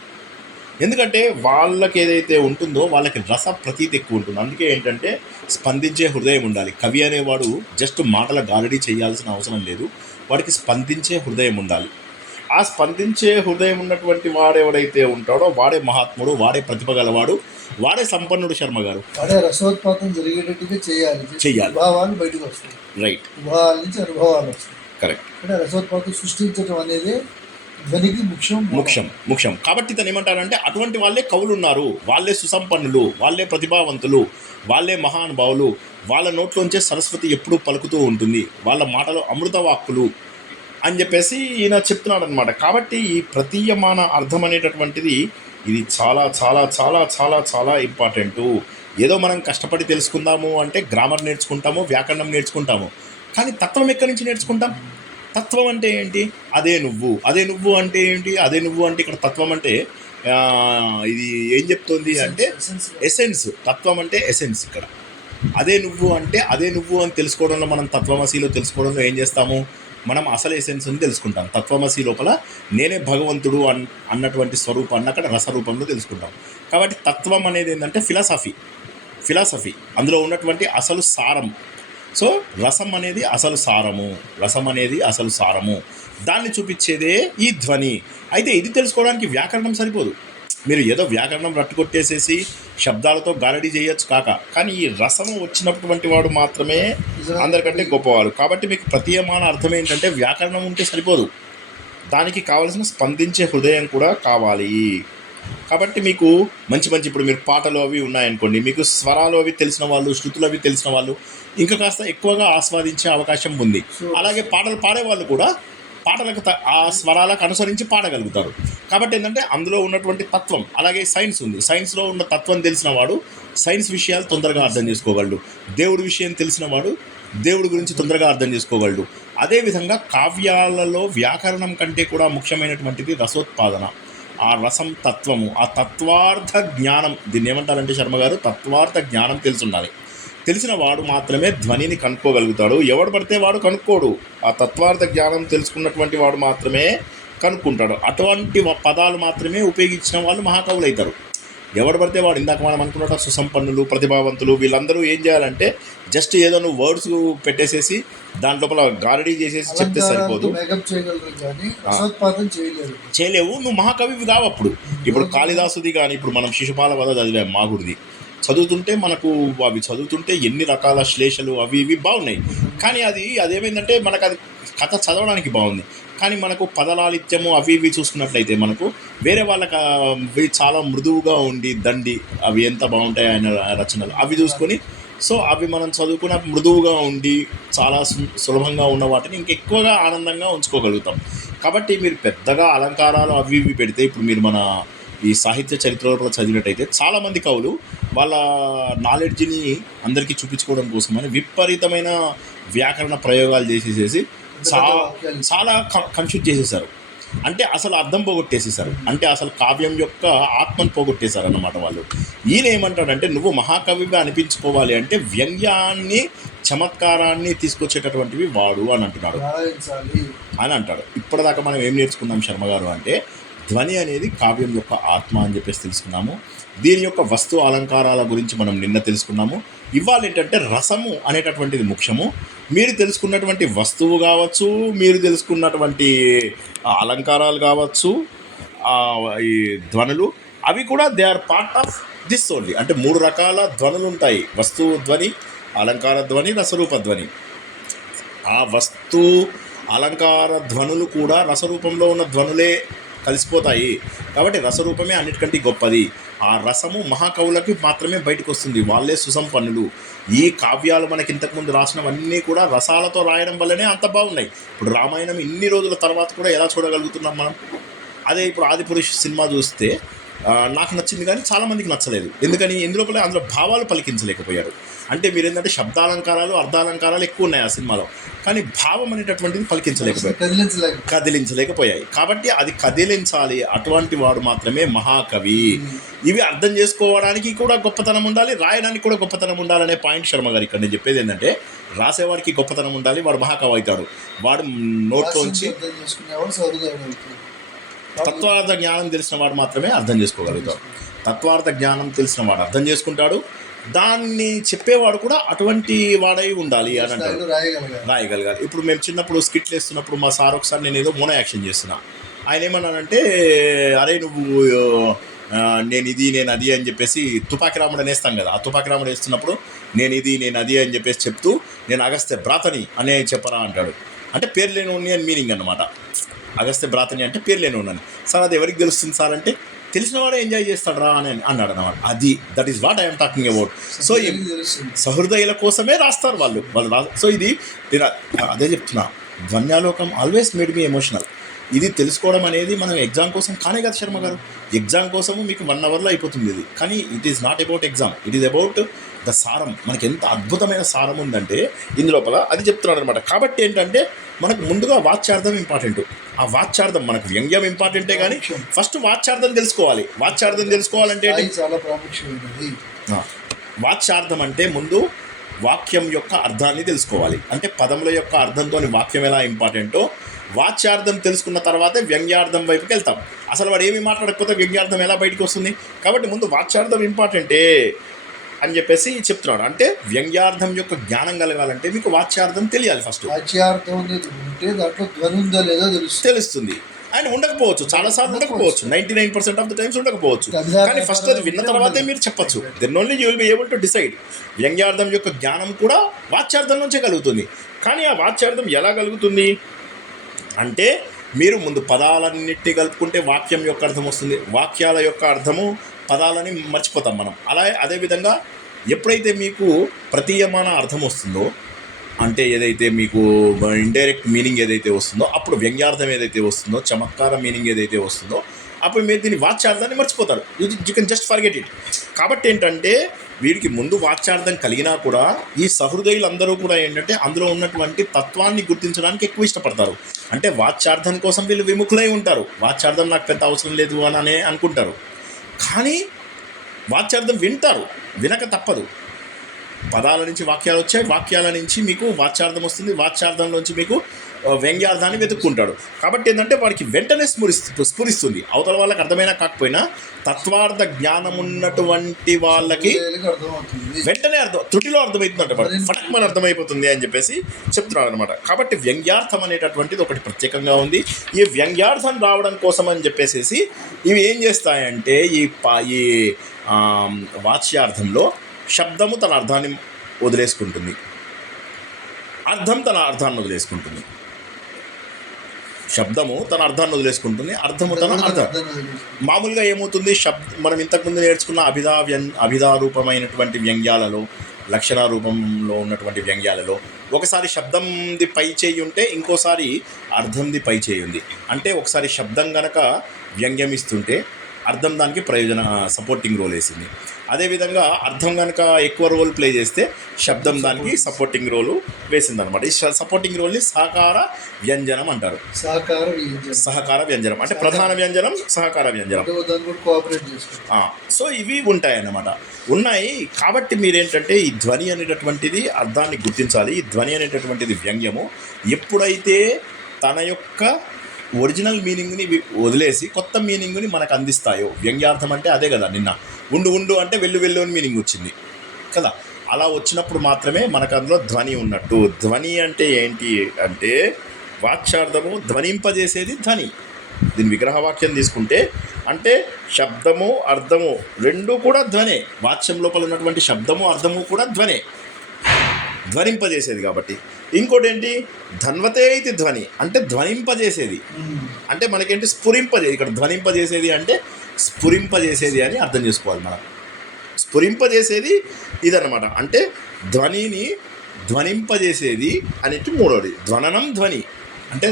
ఎందుకంటే వాళ్ళకి ఏదైతే ఉంటుందో వాళ్ళకి రస ప్రతీతి ఎక్కువ ఉంటుంది. అందుకే ఏంటంటే స్పందించే హృదయం ఉండాలి. కవి అనేవాడు జస్ట్ మాటల గారడీ చేయాల్సిన అవసరం లేదు, వాడికి స్పందించే హృదయం ఉండాలి. ఆ స్పందించే హృదయం ఉన్నటువంటి వాడెవడైతే ఉంటాడో వాడే మహాత్ముడు, వాడే ప్రతిభ గలవాడు, వాడే సంపన్నుడు. శర్మ గారు వాడే రసోత్పాతం జరిగేటట్టుగా చేయాలి. చెయ్యాలి. విభావాలు బయటకు వస్తాయి, రైట్, విభావాల నుంచి అనుభవాలు వస్తాయి. కరెక్ట్. అంటే రసోత్పాతం సృష్టించడం అనేది ధ్వనికి ముఖ్యం. కాబట్టి తను ఏమంటారంటే అటువంటి వాళ్ళే కవులు ఉన్నారు, వాళ్ళే సుసంపన్నులు, వాళ్ళే ప్రతిభావంతులు, వాళ్ళే మహానుభావులు, వాళ్ళ నోట్లోంచే సరస్వతి ఎప్పుడూ పలుకుతూ ఉంటుంది, వాళ్ళ మాటలు అమృత వాక్కులు అని చెప్పేసి ఈయన చెప్తున్నాడు అనమాట. కాబట్టి ఈ ప్రతీయమాన అర్థం అనేటటువంటిది ఇది చాలా చాలా చాలా చాలా చాలా ఇంపార్టెంటు. ఏదో మనం కష్టపడి తెలుసుకుందాము అంటే గ్రామర్ నేర్చుకుంటాము, వ్యాకరణం నేర్చుకుంటాము, కానీ తత్వం ఎక్కడి నుంచి నేర్చుకుంటాం? తత్వం అంటే ఏంటి? అదే నువ్వు. అదే నువ్వు అంటే ఏంటి? అదే నువ్వు అంటే ఇక్కడ తత్వం అంటే ఇది ఏం చెప్తుంది అంటే ఎసెన్స్. తత్వం అంటే ఎసెన్స్ ఇక్కడ. అదే నువ్వు అంటే అదే నువ్వు అని తెలుసుకోవడంలో, మనం తత్వమసిలో తెలుసుకోవడంలో ఏం చేస్తాము? మనం అసలు ఎసెన్స్ని తెలుసుకుంటాం. తత్వమసి లోపల నేనే భగవంతుడు అన్నటువంటి స్వరూపాన్ని అక్కడ రసరూపంలో తెలుసుకుంటాం. కాబట్టి తత్వం అనేది ఏంటంటే ఫిలాసఫీ, అందులో ఉన్నటువంటి అసలు సారం. సో రసం అనేది అసలు సారము, దాన్ని చూపించేదే ఈ ధ్వని. అయితే ఇది తెలుసుకోవడానికి వ్యాకరణం సరిపోదు. మీరు ఏదో వ్యాకరణం రట్టుకొట్టేసేసి శబ్దాలతో గారడీ చేయొచ్చు కానీ ఈ రసము వచ్చినటువంటి వాడు మాత్రమే అందరికంటే గొప్పవాడు. కాబట్టి మీకు ప్రతీయమాన అర్థం ఏంటంటే వ్యాకరణం ఉంటే సరిపోదు, దానికి కావలసిన స్పందించే హృదయం కూడా కావాలి. కాబట్టి మీకు మంచి ఇప్పుడు మీరు పాటలు అవి ఉన్నాయనుకోండి, మీకు స్వరాలు అవి తెలిసిన వాళ్ళు, శృతులు అవి తెలిసిన వాళ్ళు ఇంకా కాస్త ఎక్కువగా ఆస్వాదించే అవకాశం ఉంది. అలాగే పాటలు పాడేవాళ్ళు కూడా పాటలకు ఆ స్వరాలకు అనుసరించి పాడగలుగుతారు. కాబట్టి ఏంటంటే అందులో ఉన్నటువంటి తత్వం. అలాగే సైన్స్ ఉంది, సైన్స్లో ఉన్న తత్వం తెలిసిన వాడు సైన్స్ విషయాలు తొందరగా అర్థం చేసుకోగలడు, దేవుడి విషయం తెలిసిన వాడు దేవుడి గురించి తొందరగా అర్థం చేసుకోగలడు. అదేవిధంగా కావ్యాలలో వ్యాకరణం కంటే కూడా ముఖ్యమైనటువంటిది రసోత్పాదన, ఆ రసం తత్వము, ఆ తత్వార్థ జ్ఞానం. దీన్ని ఏమంటారంటే శర్మ గారు, తత్వార్థ జ్ఞానం తెలుసుండాలి. తెలిసిన వాడు మాత్రమే ధ్వనిని కనుక్కోగలుగుతాడు. ఎవడు పడితే వాడు కనుక్కోడు. ఆ తత్వార్థ జ్ఞానం తెలుసుకున్నటువంటి వాడు మాత్రమే కనుక్కుంటాడు. అటువంటి పదాలు మాత్రమే ఉపయోగించిన వాళ్ళు మహాకవులు అవుతారు. ఎవడు పడితే వాడు, ఇందాక మనం అనుకున్నట్టు సుసంపన్నులు, ప్రతిభావంతులు, వీళ్ళందరూ ఏం చేయాలంటే జస్ట్ ఏదో నువ్వు వర్డ్స్ పెట్టేసేసి దాని లోపల గారడీ చేసేసి చెప్తే సరిపోదు, చేయలేవు. నువ్వు మహాకవివి కావు అప్పుడు. ఇప్పుడు కాళిదాసుది కానీ, ఇప్పుడు మనం శిశుపాల వద చదివాం మాగుడిది, చదువుతుంటే మనకు అవి చదువుతుంటే ఎన్ని రకాల శ్లేషలు అవి ఇవి బాగున్నాయి. కానీ అదేమైందంటే మనకు అది కథ చదవడానికి బాగుంది, కానీ మనకు పదలాలిత్యము అవి ఇవి చూసుకున్నట్లయితే మనకు వేరే వాళ్ళకి అవి చాలా మృదువుగా ఉండి దండి అవి ఎంత బాగుంటాయి ఆయన రచనలు అవి చూసుకొని, సో అవి మనం చదువుకున్న మృదువుగా ఉండి చాలా సులభంగా ఉన్న వాటిని ఇంకెక్కువగా ఆనందంగా ఉంచుకోగలుగుతాం. కాబట్టి మీరు పెద్దగా అలంకారాలు అవి ఇవి పెడితే, ఇప్పుడు మీరు మన ఈ సాహిత్య చరిత్రలో చదివినట్టయితే చాలామంది కవులు వాళ్ళ నాలెడ్జ్ని అందరికీ చూపించుకోవడం కోసమని విపరీతమైన వ్యాకరణ ప్రయోగాలు చేసేసేసి చాలా కన్ఫ్యూజ్ చేసేసారు. అంటే అసలు అర్థం పోగొట్టేసేసారు, అంటే అసలు కావ్యం యొక్క ఆత్మను పోగొట్టేశారు అన్నమాట వాళ్ళు. ఈయన ఏమంటాడంటే, నువ్వు మహాకవిగా అనిపించుకోవాలి అంటే వ్యంగ్యాన్ని, చమత్కారాన్ని తీసుకొచ్చేటటువంటివి వాడు అని అంటున్నాడు అని అంటాడు. ఇప్పటిదాకా మనం ఏం నేర్చుకున్నాం శర్మ గారు అంటే, ధ్వని అనేది కావ్యం యొక్క ఆత్మ అని చెప్పేసి తెలుసుకున్నాము. దీని యొక్క వస్తు అలంకారాల గురించి మనం నిన్న తెలుసుకున్నాము. ఇవాళ ఏంటంటే రసము అనేటటువంటిది ముఖ్యము. మీరు తెలుసుకున్నటువంటి వస్తువు కావచ్చు, మీరు తెలుసుకున్నటువంటి అలంకారాలు కావచ్చు, ఈ ధ్వనులు అవి కూడా they are part of this only. అంటే 3 రకాల ధ్వనులు ఉంటాయి: వస్తువు ధ్వని, అలంకార ధ్వని, రసరూప ధ్వని. ఆ వస్తు అలంకార ధ్వనులు కూడా రసరూపంలో ఉన్న ధ్వనులే కలిసిపోతాయి. కాబట్టి రసరూపమే అన్నిటికంటే గొప్పది. ఆ రసము మహాకవులకి మాత్రమే బయటకు వస్తుంది, వాళ్ళే సుసంపన్నులు. ఈ కావ్యాలు మనకి ఇంతకుముందు రాసినవన్నీ కూడా రసాలతో రాయడం వల్లనే అంత బాగున్నాయి. ఇప్పుడు రామాయణం ఇన్ని రోజుల తర్వాత కూడా ఎలా చూడగలుగుతున్నాం మనం? అదే ఇప్పుడు ఆదిపురుష్ సినిమా చూస్తే నాకు నచ్చింది కానీ చాలామందికి నచ్చలేదు. ఎందుకని? అందులో భావాలు పలికించలేకపోయారు. అంటే మీరు ఏంటంటే శబ్దాలంకారాలు అర్ధాలంకారాలు ఎక్కువ ఉన్నాయి ఆ సినిమాలో, కానీ భావం అనేటటువంటిది పలికించలేకపోయాయి, కదిలించలేకపోయాయి. కాబట్టి అది కదిలించాలి, అటువంటి వాడు మాత్రమే మహాకవి. ఇవి అర్థం చేసుకోవడానికి కూడా గొప్పతనం ఉండాలి, రాయడానికి కూడా గొప్పతనం ఉండాలనే పాయింట్ శర్మ గారు ఇక్కడ నేను చెప్పేది ఏంటంటే, రాసేవాడికి గొప్పతనం ఉండాలి, వాడు మహాకవి అవుతాడు. వాడు నోట్లోంచి తత్వార్థ జ్ఞానం తెలిసిన వాడు మాత్రమే అర్థం చేసుకోగలుగుతాడు. తత్వార్థ జ్ఞానం తెలిసిన వాడు అర్థం చేసుకుంటాడు, దాన్ని చెప్పేవాడు కూడా అటువంటి వాడై ఉండాలి అని అంటారు, రాయగలగాలి. ఇప్పుడు మేము చిన్నప్పుడు స్కిట్లు వేస్తున్నప్పుడు మా సార్ ఒకసారి నేను ఏదో మోనో యాక్షన్ చేస్తున్నా, ఆయన ఏమన్నానంటే, అరే నువ్వు నేను ఇది నేను అది అని చెప్పేసి తుపాకి రాముడు అనేస్తాం కదా, ఆ తుపాకి రాముడు వేస్తున్నప్పుడు నేను ఇది నేను అది అని చెప్పేసి చెప్తూ నేను అగస్త్య భ్రాతని అనే చెప్పరా అంటాడు. అంటే పేరు లేని ఉన్ని అని మీనింగ్ అనమాట. అగస్త్య భ్రాతని అంటే పేరు లేని ఉన్నాను. సార్ అది ఎవరికి తెలుస్తుంది సార్ అంటే, తెలిసిన వాడే ఎంజాయ్ చేస్తాడు రా అని అన్నాడు అన్నమాట. అది that is what I'm talking about. So ఈ సహృదయుల కోసమే రాస్తారు వాళ్ళు. సో ఇది నేను అదే చెప్తున్నా, ధ్వన్యాలోకం ఆల్వేస్ మేడ్ మీ ఎమోషనల్. ఇది తెలుసుకోవడం అనేది మనం ఎగ్జామ్ కోసం కానే కదా శర్మ గారు, ఎగ్జామ్ కోసము మీకు 1 అవర్లో అయిపోతుంది ఇది, కానీ it is not about exam, it is about the సారం. మనకి ఎంత అద్భుతమైన సారం ఉందంటే ఇందులోపల అది చెప్తున్నాడు అనమాట. కాబట్టి ఏంటంటే మనకు ముందుగా వాచ్యార్థం ఇంపార్టెంట్. ఆ వాచ్యార్థం మనకు వ్యంగ్యం ఇంపార్టెంటే, కానీ ఫస్ట్ వాచ్యార్థం తెలుసుకోవాలి. వాచ్యార్థం తెలుసుకోవాలంటే చాలా ప్రాముఖ్యమైనది. వాచ్యార్థం అంటే ముందు వాక్యం యొక్క అర్థాన్ని తెలుసుకోవాలి. అంటే పదముల యొక్క అర్థంతో వాక్యం ఎలా ఇంపార్టెంటో వాచ్యార్థం తెలుసుకున్న తర్వాతే వ్యంగ్యార్థం వైపుకి వెళ్తాం. అసలు వాడు ఏమి మాట్లాడకపోతే వ్యంగ్యార్థం ఎలా బయటకు వస్తుంది? కాబట్టి ముందు వాచ్యార్థం ఇంపార్టెంటే అని చెప్పేసి చెప్తున్నాడు. అంటే వ్యంగ్యార్థం యొక్క జ్ఞానం కలగాలంటే మీకు వాచ్యార్థం తెలియాలి. ఫస్ట్ వాచ్యార్థం అనేది ఉంటే దాంట్లో ధ్వని ఉందో లేదో తెలుస్తుంది. ఆయన ఉండకపోవచ్చు, చాలాసార్లు ఉండకపోవచ్చు, 99% ఆఫ్ ద టైమ్స్ ఉండకపోవచ్చు, కానీ ఫస్ట్ అది విన్న తర్వాతే మీరు చెప్పచ్చు. Then only you will be able to decide. వ్యంగ్యార్థం యొక్క జ్ఞానం కూడా వాచ్యార్థం నుంచే కలుగుతుంది. కానీ ఆ వాచ్యార్థం ఎలా కలుగుతుంది అంటే, మీరు ముందు పదాలన్నిటినీ కలుపుకుంటే వాక్యం యొక్క అర్థం వస్తుంది. వాక్యాల యొక్క అర్థము పదాలని మర్చిపోతాం మనం. అదేవిధంగా ఎప్పుడైతే మీకు ప్రతీయమాన అర్థం వస్తుందో, అంటే ఏదైతే మీకు ఇండైరెక్ట్ మీనింగ్ ఏదైతే వస్తుందో, అప్పుడు వ్యంగ్యార్థం ఏదైతే వస్తుందో, చమత్కార మీనింగ్ ఏదైతే వస్తుందో, అప్పుడు మీరు దీని వాచ్యార్థాన్ని మర్చిపోతారు. You can just forget it. కాబట్టి ఏంటంటే వీడికి ముందు వాచ్యార్థం కలిగినా కూడా ఈ సహృదయులందరూ కూడా ఏంటంటే అందులో ఉన్నటువంటి తత్వాన్ని గుర్తించడానికి ఎక్కువ ఇష్టపడతారు. అంటే వాచ్యార్థం కోసం వీళ్ళు విముఖులై ఉంటారు. వాచ్యార్థం నాకు పెద్ద అవసరం లేదు అని అనుకుంటారు, కానీ వాచ్యార్థం వింటారు, వినక తప్పదు. పదాల నుంచి వాక్యాలు వచ్చాయి, వాక్యాల నుంచి మీకు వాచ్యార్థం వస్తుంది, వాచ్యార్థంలోంచి మీకు వ్యంగ్యార్థాన్ని వెతుక్కుంటాడు. కాబట్టి ఏంటంటే వాడికి వెంటనే స్ఫురిస్తుంది. అవతల వాళ్ళకి అర్థమైనా కాకపోయినా తత్వార్థ జ్ఞానం ఉన్నటువంటి వాళ్ళకి వెంటనే త్రుటిలో అర్థమవుతుందంట, వాడు ఫటక్మని అర్థమైపోతుంది అని చెప్పేసి చెప్తున్నాడు అనమాట. కాబట్టి వ్యంగ్యార్థం అనేటటువంటిది ఒకటి ప్రత్యేకంగా ఉంది. ఈ వ్యంగ్యార్థం రావడం కోసం అని చెప్పేసి ఇవి ఏం చేస్తాయంటే, ఈ వాచ్యార్థంలో శబ్దము తన అర్థాన్ని వదిలేసుకుంటుంది, అర్థం తన అర్థాన్ని వదిలేసుకుంటుంది. శబ్దము తన అర్థాన్ని వదిలేసుకుంటుంది, అర్థము తన అర్థం. మామూలుగా ఏమవుతుంది, మనం ఇంతకుముందు నేర్చుకున్న అభిధా రూపమైనటువంటి వ్యంగ్యాలలో, లక్షణ రూపంలో ఉన్నటువంటి వ్యంగ్యాలలో ఒకసారి శబ్దంది పై చేయి ఉంటే ఇంకోసారి అర్థంది పై చేయి ఉంది. అంటే ఒకసారి శబ్దం గనక వ్యంగ్యమిస్తుంటే అర్థం దానికి సపోర్టింగ్ రోల్ వేసింది. అదేవిధంగా అర్థం కనుక ఎక్కువ రోల్ ప్లే చేస్తే శబ్దం దానికి సపోర్టింగ్ రోలు వేసింది అనమాట. ఈ సపోర్టింగ్ రోల్ని సహకార వ్యంజనం అంటారు. సహకార వ్యంజనం అంటే ప్రధాన వ్యంజనం, సహకార వ్యంజనం. సో ఇవి ఉంటాయి అన్నమాట, ఉన్నాయి. కాబట్టి మీరేంటంటే ఈ ధ్వని అనేటటువంటిది అర్థాన్ని గుర్తించాలి. ఈ ధ్వని అనేటటువంటిది వ్యంగ్యము ఎప్పుడైతే తన యొక్క ఒరిజినల్ మీనింగ్ని వదిలేసి కొత్త మీనింగ్ని మనకు అందిస్తాయో, వ్యంగ్యార్థం అంటే అదే కదా, నిన్న ఉండు అంటే వెళ్ళు అని మీనింగ్ వచ్చింది కదా, అలా వచ్చినప్పుడు మాత్రమే మనకు అందులో ధ్వని ఉన్నట్టు. ధ్వని అంటే ఏంటి అంటే వాచ్యార్థము ధ్వనింపజేసేది ధ్వని. దీని విగ్రహవాక్యం తీసుకుంటే అంటే శబ్దము అర్థము రెండూ కూడా ధ్వనే. వాచ్యం లోపల ఉన్నటువంటి శబ్దము అర్థము కూడా ధ్వనే, ధ్వనింపజేసేది. కాబట్టి ఇంకోటి ఏంటి, ధన్వతే ఇది ధ్వని అంటే ధ్వనింపజేసేది. అంటే మనకేంటి స్ఫురింపజేది. ఇక్కడ ధ్వనింపజేసేది అంటే స్ఫురింపజేసేది అని అర్థం చేసుకోవాలి మనం. స్ఫురింపజేసేది ఇదన్నమాట. అంటే ధ్వనిని ధ్వనింపజేసేది అనేది మూడోది. ధ్వననం ధ్వని అంటే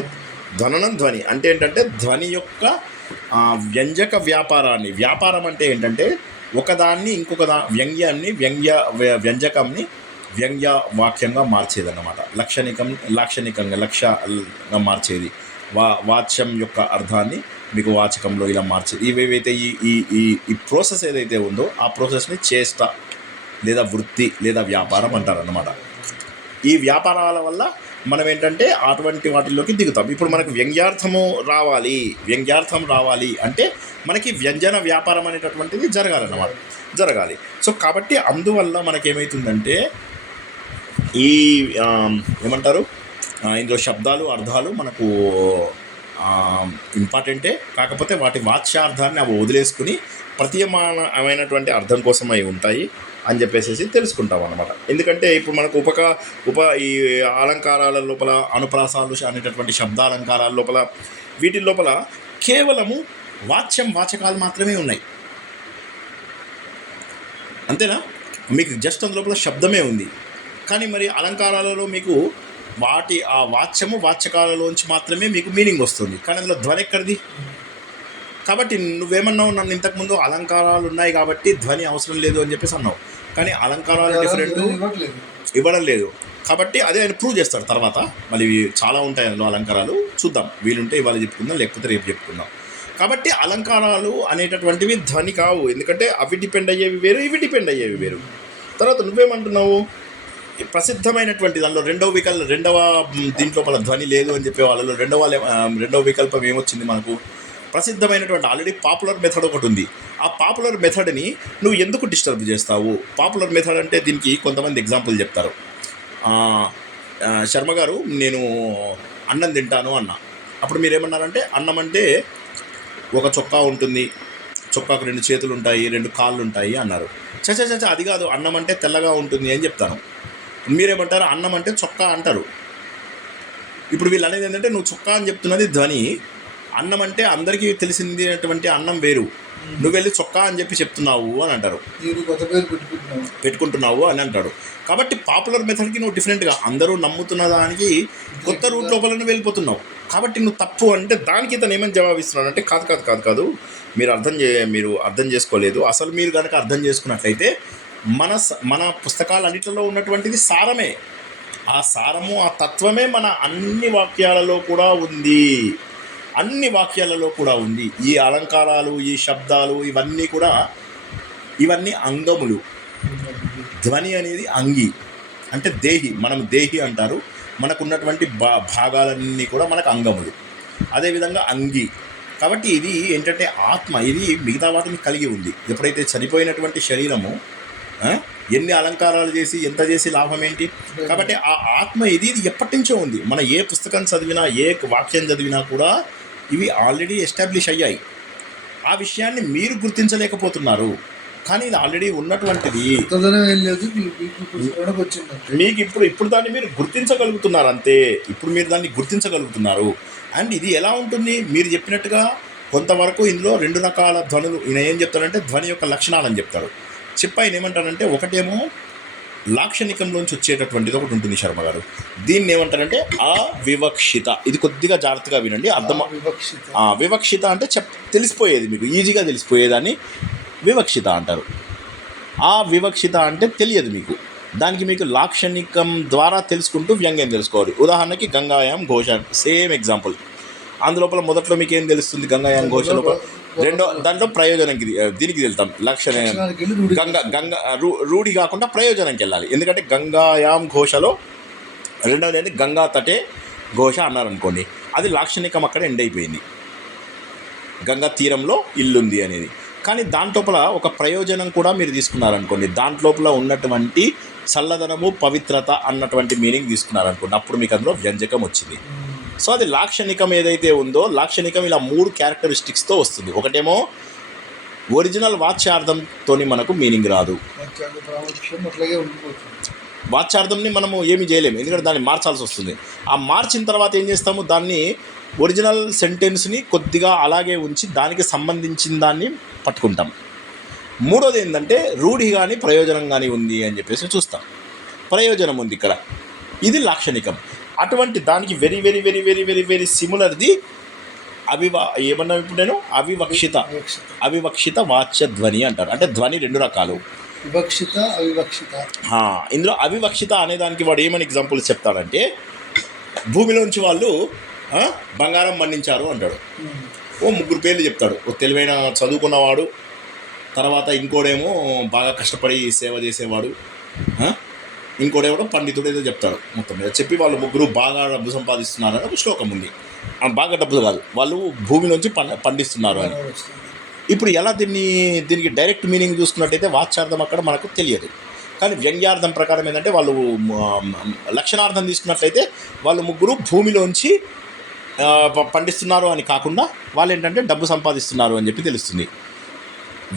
ధ్వని అంటే ఏంటంటే ధ్వని యొక్క వ్యంజక వ్యాపారం అంటే ఏంటంటే ఒకదాన్ని ఇంకొక వ్యంగ్యాన్ని వ్యంజకంని వ్యంగ్య వాక్యంగా మార్చేదన్నమాట. లక్షణంగా మార్చేది. వాచ్యం యొక్క అర్థాన్ని మీకు వాచకంలో ఇలా మార్చేది. ఇవేవైతే ఈ ఈ ఈ ఈ ప్రాసెస్ ఏదైతే ఉందో ఆ ప్రాసెస్ని చేష్ట లేదా వృత్తి లేదా వ్యాపారం అంటారన్నమాట. ఈ వ్యాపారాల వల్ల మనం ఏంటంటే అటువంటి వాటిల్లోకి దిగుతాం. ఇప్పుడు మనకు వ్యంగ్యార్థం రావాలి అంటే మనకి వ్యంజన వ్యాపారం అనేటటువంటిది జరగాలి. సో కాబట్టి అందువల్ల మనకేమవుతుందంటే ఈ ఏమంటారు ఇందులో శబ్దాలు అర్థాలు మనకు ఇంపార్టెంటే. కాకపోతే వాటి వాచ్యార్థాన్ని అవి వదిలేసుకుని ప్రతీయమానమైనటువంటి అర్థం కోసం అవి ఉంటాయి అని చెప్పేసి తెలుసుకుంటాం అన్నమాట. ఎందుకంటే ఇప్పుడు మనకు ఈ అలంకారాల లోపల అనుప్రాసాలు అనేటటువంటి శబ్దాలంకారాల లోపల వీటి లోపల కేవలము వాచకాలు మాత్రమే ఉన్నాయి. అంతేనా? మీకు జస్ట్ అందులోపల శబ్దమే ఉంది. కానీ మరి అలంకారాలలో మీకు ఆ వాచకాలలోంచి మాత్రమే మీకు మీనింగ్ వస్తుంది. కానీ అందులో ధ్వని ఎక్కడిది? కాబట్టి నువ్వేమన్నావు, నన్ను ఇంతకుముందు అలంకారాలు ఉన్నాయి కాబట్టి ధ్వని అవసరం లేదు అని చెప్పేసి అన్నావు. కానీ అలంకారాలు డిఫరెంట్ ఇవ్వడం లేదు. కాబట్టి అదే ఆయన ప్రూవ్ చేస్తాడు తర్వాత. మళ్ళీ చాలా ఉంటాయి అందులో అలంకారాలు. చూద్దాం, వీలుంటే ఇవాళ చెప్పుకుందాం, లేకపోతే రేపు చెప్పుకుందాం. కాబట్టి అలంకారాలు అనేటటువంటివి ధ్వని కావు. ఎందుకంటే అవి డిపెండ్ అయ్యేవి వేరు, ఇవి డిపెండ్ అయ్యేవి వేరు. తర్వాత నువ్వేమంటున్నావు, ప్రసిద్ధమైనటువంటి దానిలో రెండవ దీంట్లో ధ్వని లేదు అని చెప్పే వాళ్ళలో రెండవ వికల్పం ఏమొచ్చింది మనకు? ప్రసిద్ధమైనటువంటి ఆల్రెడీ పాపులర్ మెథడ్ ఒకటి ఉంది. ఆ పాపులర్ మెథడ్ని నువ్వు ఎందుకు డిస్టర్బ్ చేస్తావు? పాపులర్ మెథడ్ అంటే దీనికి కొంతమంది ఎగ్జాంపుల్ చెప్తారు. శర్మ గారు, నేను అన్నం తింటాను అన్న. అప్పుడు మీరేమన్నారంటే, అన్నం అంటే ఒక చొక్కా ఉంటుంది, చొక్కాకు 2 చేతులు ఉంటాయి, 2 కాళ్ళు ఉంటాయి అన్నారు. చచ్చ అది కాదు, అన్నం అంటే తెల్లగా ఉంటుంది అని చెప్తాను. మీరేమంటారు, అన్నం అంటే చొక్కా అంటారు. ఇప్పుడు వీళ్ళు అనేది ఏంటంటే, నువ్వు చొక్కా అని చెప్తున్నది ధ్వని, అన్నం అంటే అందరికీ తెలిసింది అన్నం వేరు, నువ్వు వెళ్ళి చొక్కా అని చెప్పి చెప్తున్నావు అని అంటారు, పెట్టుకుంటున్నావు అని అంటాడు. కాబట్టి పాపులర్ మెథడ్కి నువ్వు డిఫరెంట్గా అందరూ నమ్ముతున్న దానికి కొత్త రూట్ లోపల నువ్వు వెళ్ళిపోతున్నావు. కాబట్టి నువ్వు తప్పు అంటే దానికి ఇతను ఏమని జవాబిస్తున్నాడు అంటే, కాదు మీరు అర్థం చేసుకోలేదు. అసలు మీరు కనుక అర్థం చేసుకున్నట్లయితే మన పుస్తకాలన్నిటిలో ఉన్నటువంటిది సారమే. ఆ సారము, ఆ తత్వమే మన అన్ని వాక్యాలలో కూడా ఉంది. ఈ అలంకారాలు, ఈ శబ్దాలు, ఇవన్నీ అంగములు. ధ్వని అనేది అంగి అంటే దేహి, మనం దేహి అంటారు. మనకున్నటువంటి భాగాలన్నీ కూడా మనకు అంగములు. అదేవిధంగా అంగి. కాబట్టి ఇది ఏంటంటే ఆత్మ, ఇది మిగతా వాటిని కలిగి ఉంది. ఎప్పుడైతే చనిపోయినటువంటి శరీరము ఎన్ని అలంకారాలు చేసి ఎంత చేసి లాభం ఏంటి? కాబట్టి ఆ ఆత్మ ఇది ఎప్పటి నుంచో ఉంది. మన ఏ పుస్తకం చదివినా, ఏ వాక్యం చదివినా కూడా ఇవి ఆల్రెడీ ఎస్టాబ్లిష్ అయ్యాయి. ఆ విషయాన్ని మీరు గుర్తించలేకపోతున్నారు. కానీ ఇది ఆల్రెడీ ఉన్నటువంటిది. మీకు ఇప్పుడు దాన్ని మీరు గుర్తించగలుగుతున్నారు అంతే. ఇప్పుడు మీరు దాన్ని గుర్తించగలుగుతున్నారు. అండ్ ఇది ఎలా ఉంటుంది? మీరు చెప్పినట్టుగా కొంతవరకు ఇందులో 2 రకాల ధ్వనులు. ఈయన ఏం చెప్తాడంటే ధ్వని యొక్క లక్షణాలని చెప్తాడు. ఆయన ఏమంటారంటే, ఒకటేమో లాక్షణికంలోంచి వచ్చేటటువంటిది ఒకటి ఉంటుంది శర్మ గారు. దీన్ని ఏమంటారంటే అవివక్షిత. ఇది కొద్దిగా జాగ్రత్తగా వినండి, అర్థం. వివక్షిత అంటే తెలిసిపోయేది, మీకు ఈజీగా తెలిసిపోయేదాన్ని వివక్షిత అంటారు. వివక్షిత అంటే తెలియదు మీకు. దానికి మీకు లాక్షణికం ద్వారా తెలుసుకుంటూ వ్యంగ్యం తెలుసుకోవాలి. ఉదాహరణకి గంగాయాం ఘోష, సేమ్ ఎగ్జాంపుల్. అందులోపల మొదట్లో మీకు ఏం తెలుస్తుంది? గంగాయాం ఘోష లోపల దాంట్లో ప్రయోజనంకి దీనికి వెళ్తాం. రూఢి కాకుండా ప్రయోజనంకి వెళ్ళాలి. ఎందుకంటే గంగాయాం ఘోషలో రెండవది ఏంటి? గంగా తటే ఘోష అన్నారనుకోండి, అది లాక్షణికం అక్కడ ఎండ్ అయిపోయింది. గంగా తీరంలో ఇల్లుంది అనేది. కానీ దాంట్లోపల ఒక ప్రయోజనం కూడా మీరు తీసుకున్నారనుకోండి, దాంట్లోపల ఉన్నటువంటి చల్లదనము, పవిత్రత అన్నటువంటి మీనింగ్ తీసుకున్నారనుకోండి, అప్పుడు మీకు అందులో వ్యంజకం వచ్చింది. సో అది లాక్షణికం ఏదైతే ఉందో, లాక్షణికం ఇలా 3 క్యారెక్టరిస్టిక్స్తో వస్తుంది. ఒకటేమో ఒరిజినల్ వాచ్యార్థంతో మనకు మీనింగ్ రాదు. వాచ్యార్థంని మనము ఏమి చేయలేము, ఎందుకంటే దాన్ని మార్చాల్సి వస్తుంది. ఆ మార్చిన తర్వాత ఏం చేస్తాము? దాన్ని ఒరిజినల్ సెంటెన్స్ని కొద్దిగా అలాగే ఉంచి దానికి సంబంధించిన దాన్ని పట్టుకుంటాం. మూడోది ఏంటంటే రూఢి కానీ ప్రయోజనం కానీ ఉంది అని చెప్పేసి చూస్తాం. ప్రయోజనం ఉంది ఇక్కడ, ఇది లాక్షణికం. అటువంటి దానికి very very very very very very సిమిలర్ది ఏమన్నా ఇప్పుడు నేను అవివక్షిత వాచ్య ధ్వని అంటారు. అంటే ధ్వని 2 రకాలు. వివక్షిత అవివక్షిత. ఇందులో అవివక్షిత అనే దానికి వాడు ఏమని ఎగ్జాంపుల్స్ చెప్తాడంటే, భూమిలోంచి వాళ్ళు బంగారం పండించారు అంటాడు. ఓ 3 పేర్లు చెప్తాడు. ఓ తెలివైన చదువుకున్నవాడు, తర్వాత ఇంకోడేమో బాగా కష్టపడి సేవ చేసేవాడు, ఇంకోడేమో పండితుడు ఏదో చెప్తాడు. మొత్తం మీద చెప్పి వాళ్ళు 3 బాగా డబ్బు సంపాదిస్తున్నారని ఒక శ్లోకం ఉంది. బాగా డబ్బులు కాదు, వాళ్ళు భూమిలోంచి పండిస్తున్నారు అని. ఇప్పుడు ఎలా దీనికి డైరెక్ట్ మీనింగ్ చూసుకున్నట్టయితే వాచ్యార్థం అక్కడ మనకు తెలియదు. కానీ వ్యంగ్యార్థం ప్రకారం ఏంటంటే వాళ్ళు లక్షణార్థం తీసుకున్నట్లయితే వాళ్ళు 3 భూమిలోంచి పండిస్తున్నారు అని కాకుండా వాళ్ళు ఏంటంటే డబ్బు సంపాదిస్తున్నారు అని చెప్పి తెలుస్తుంది.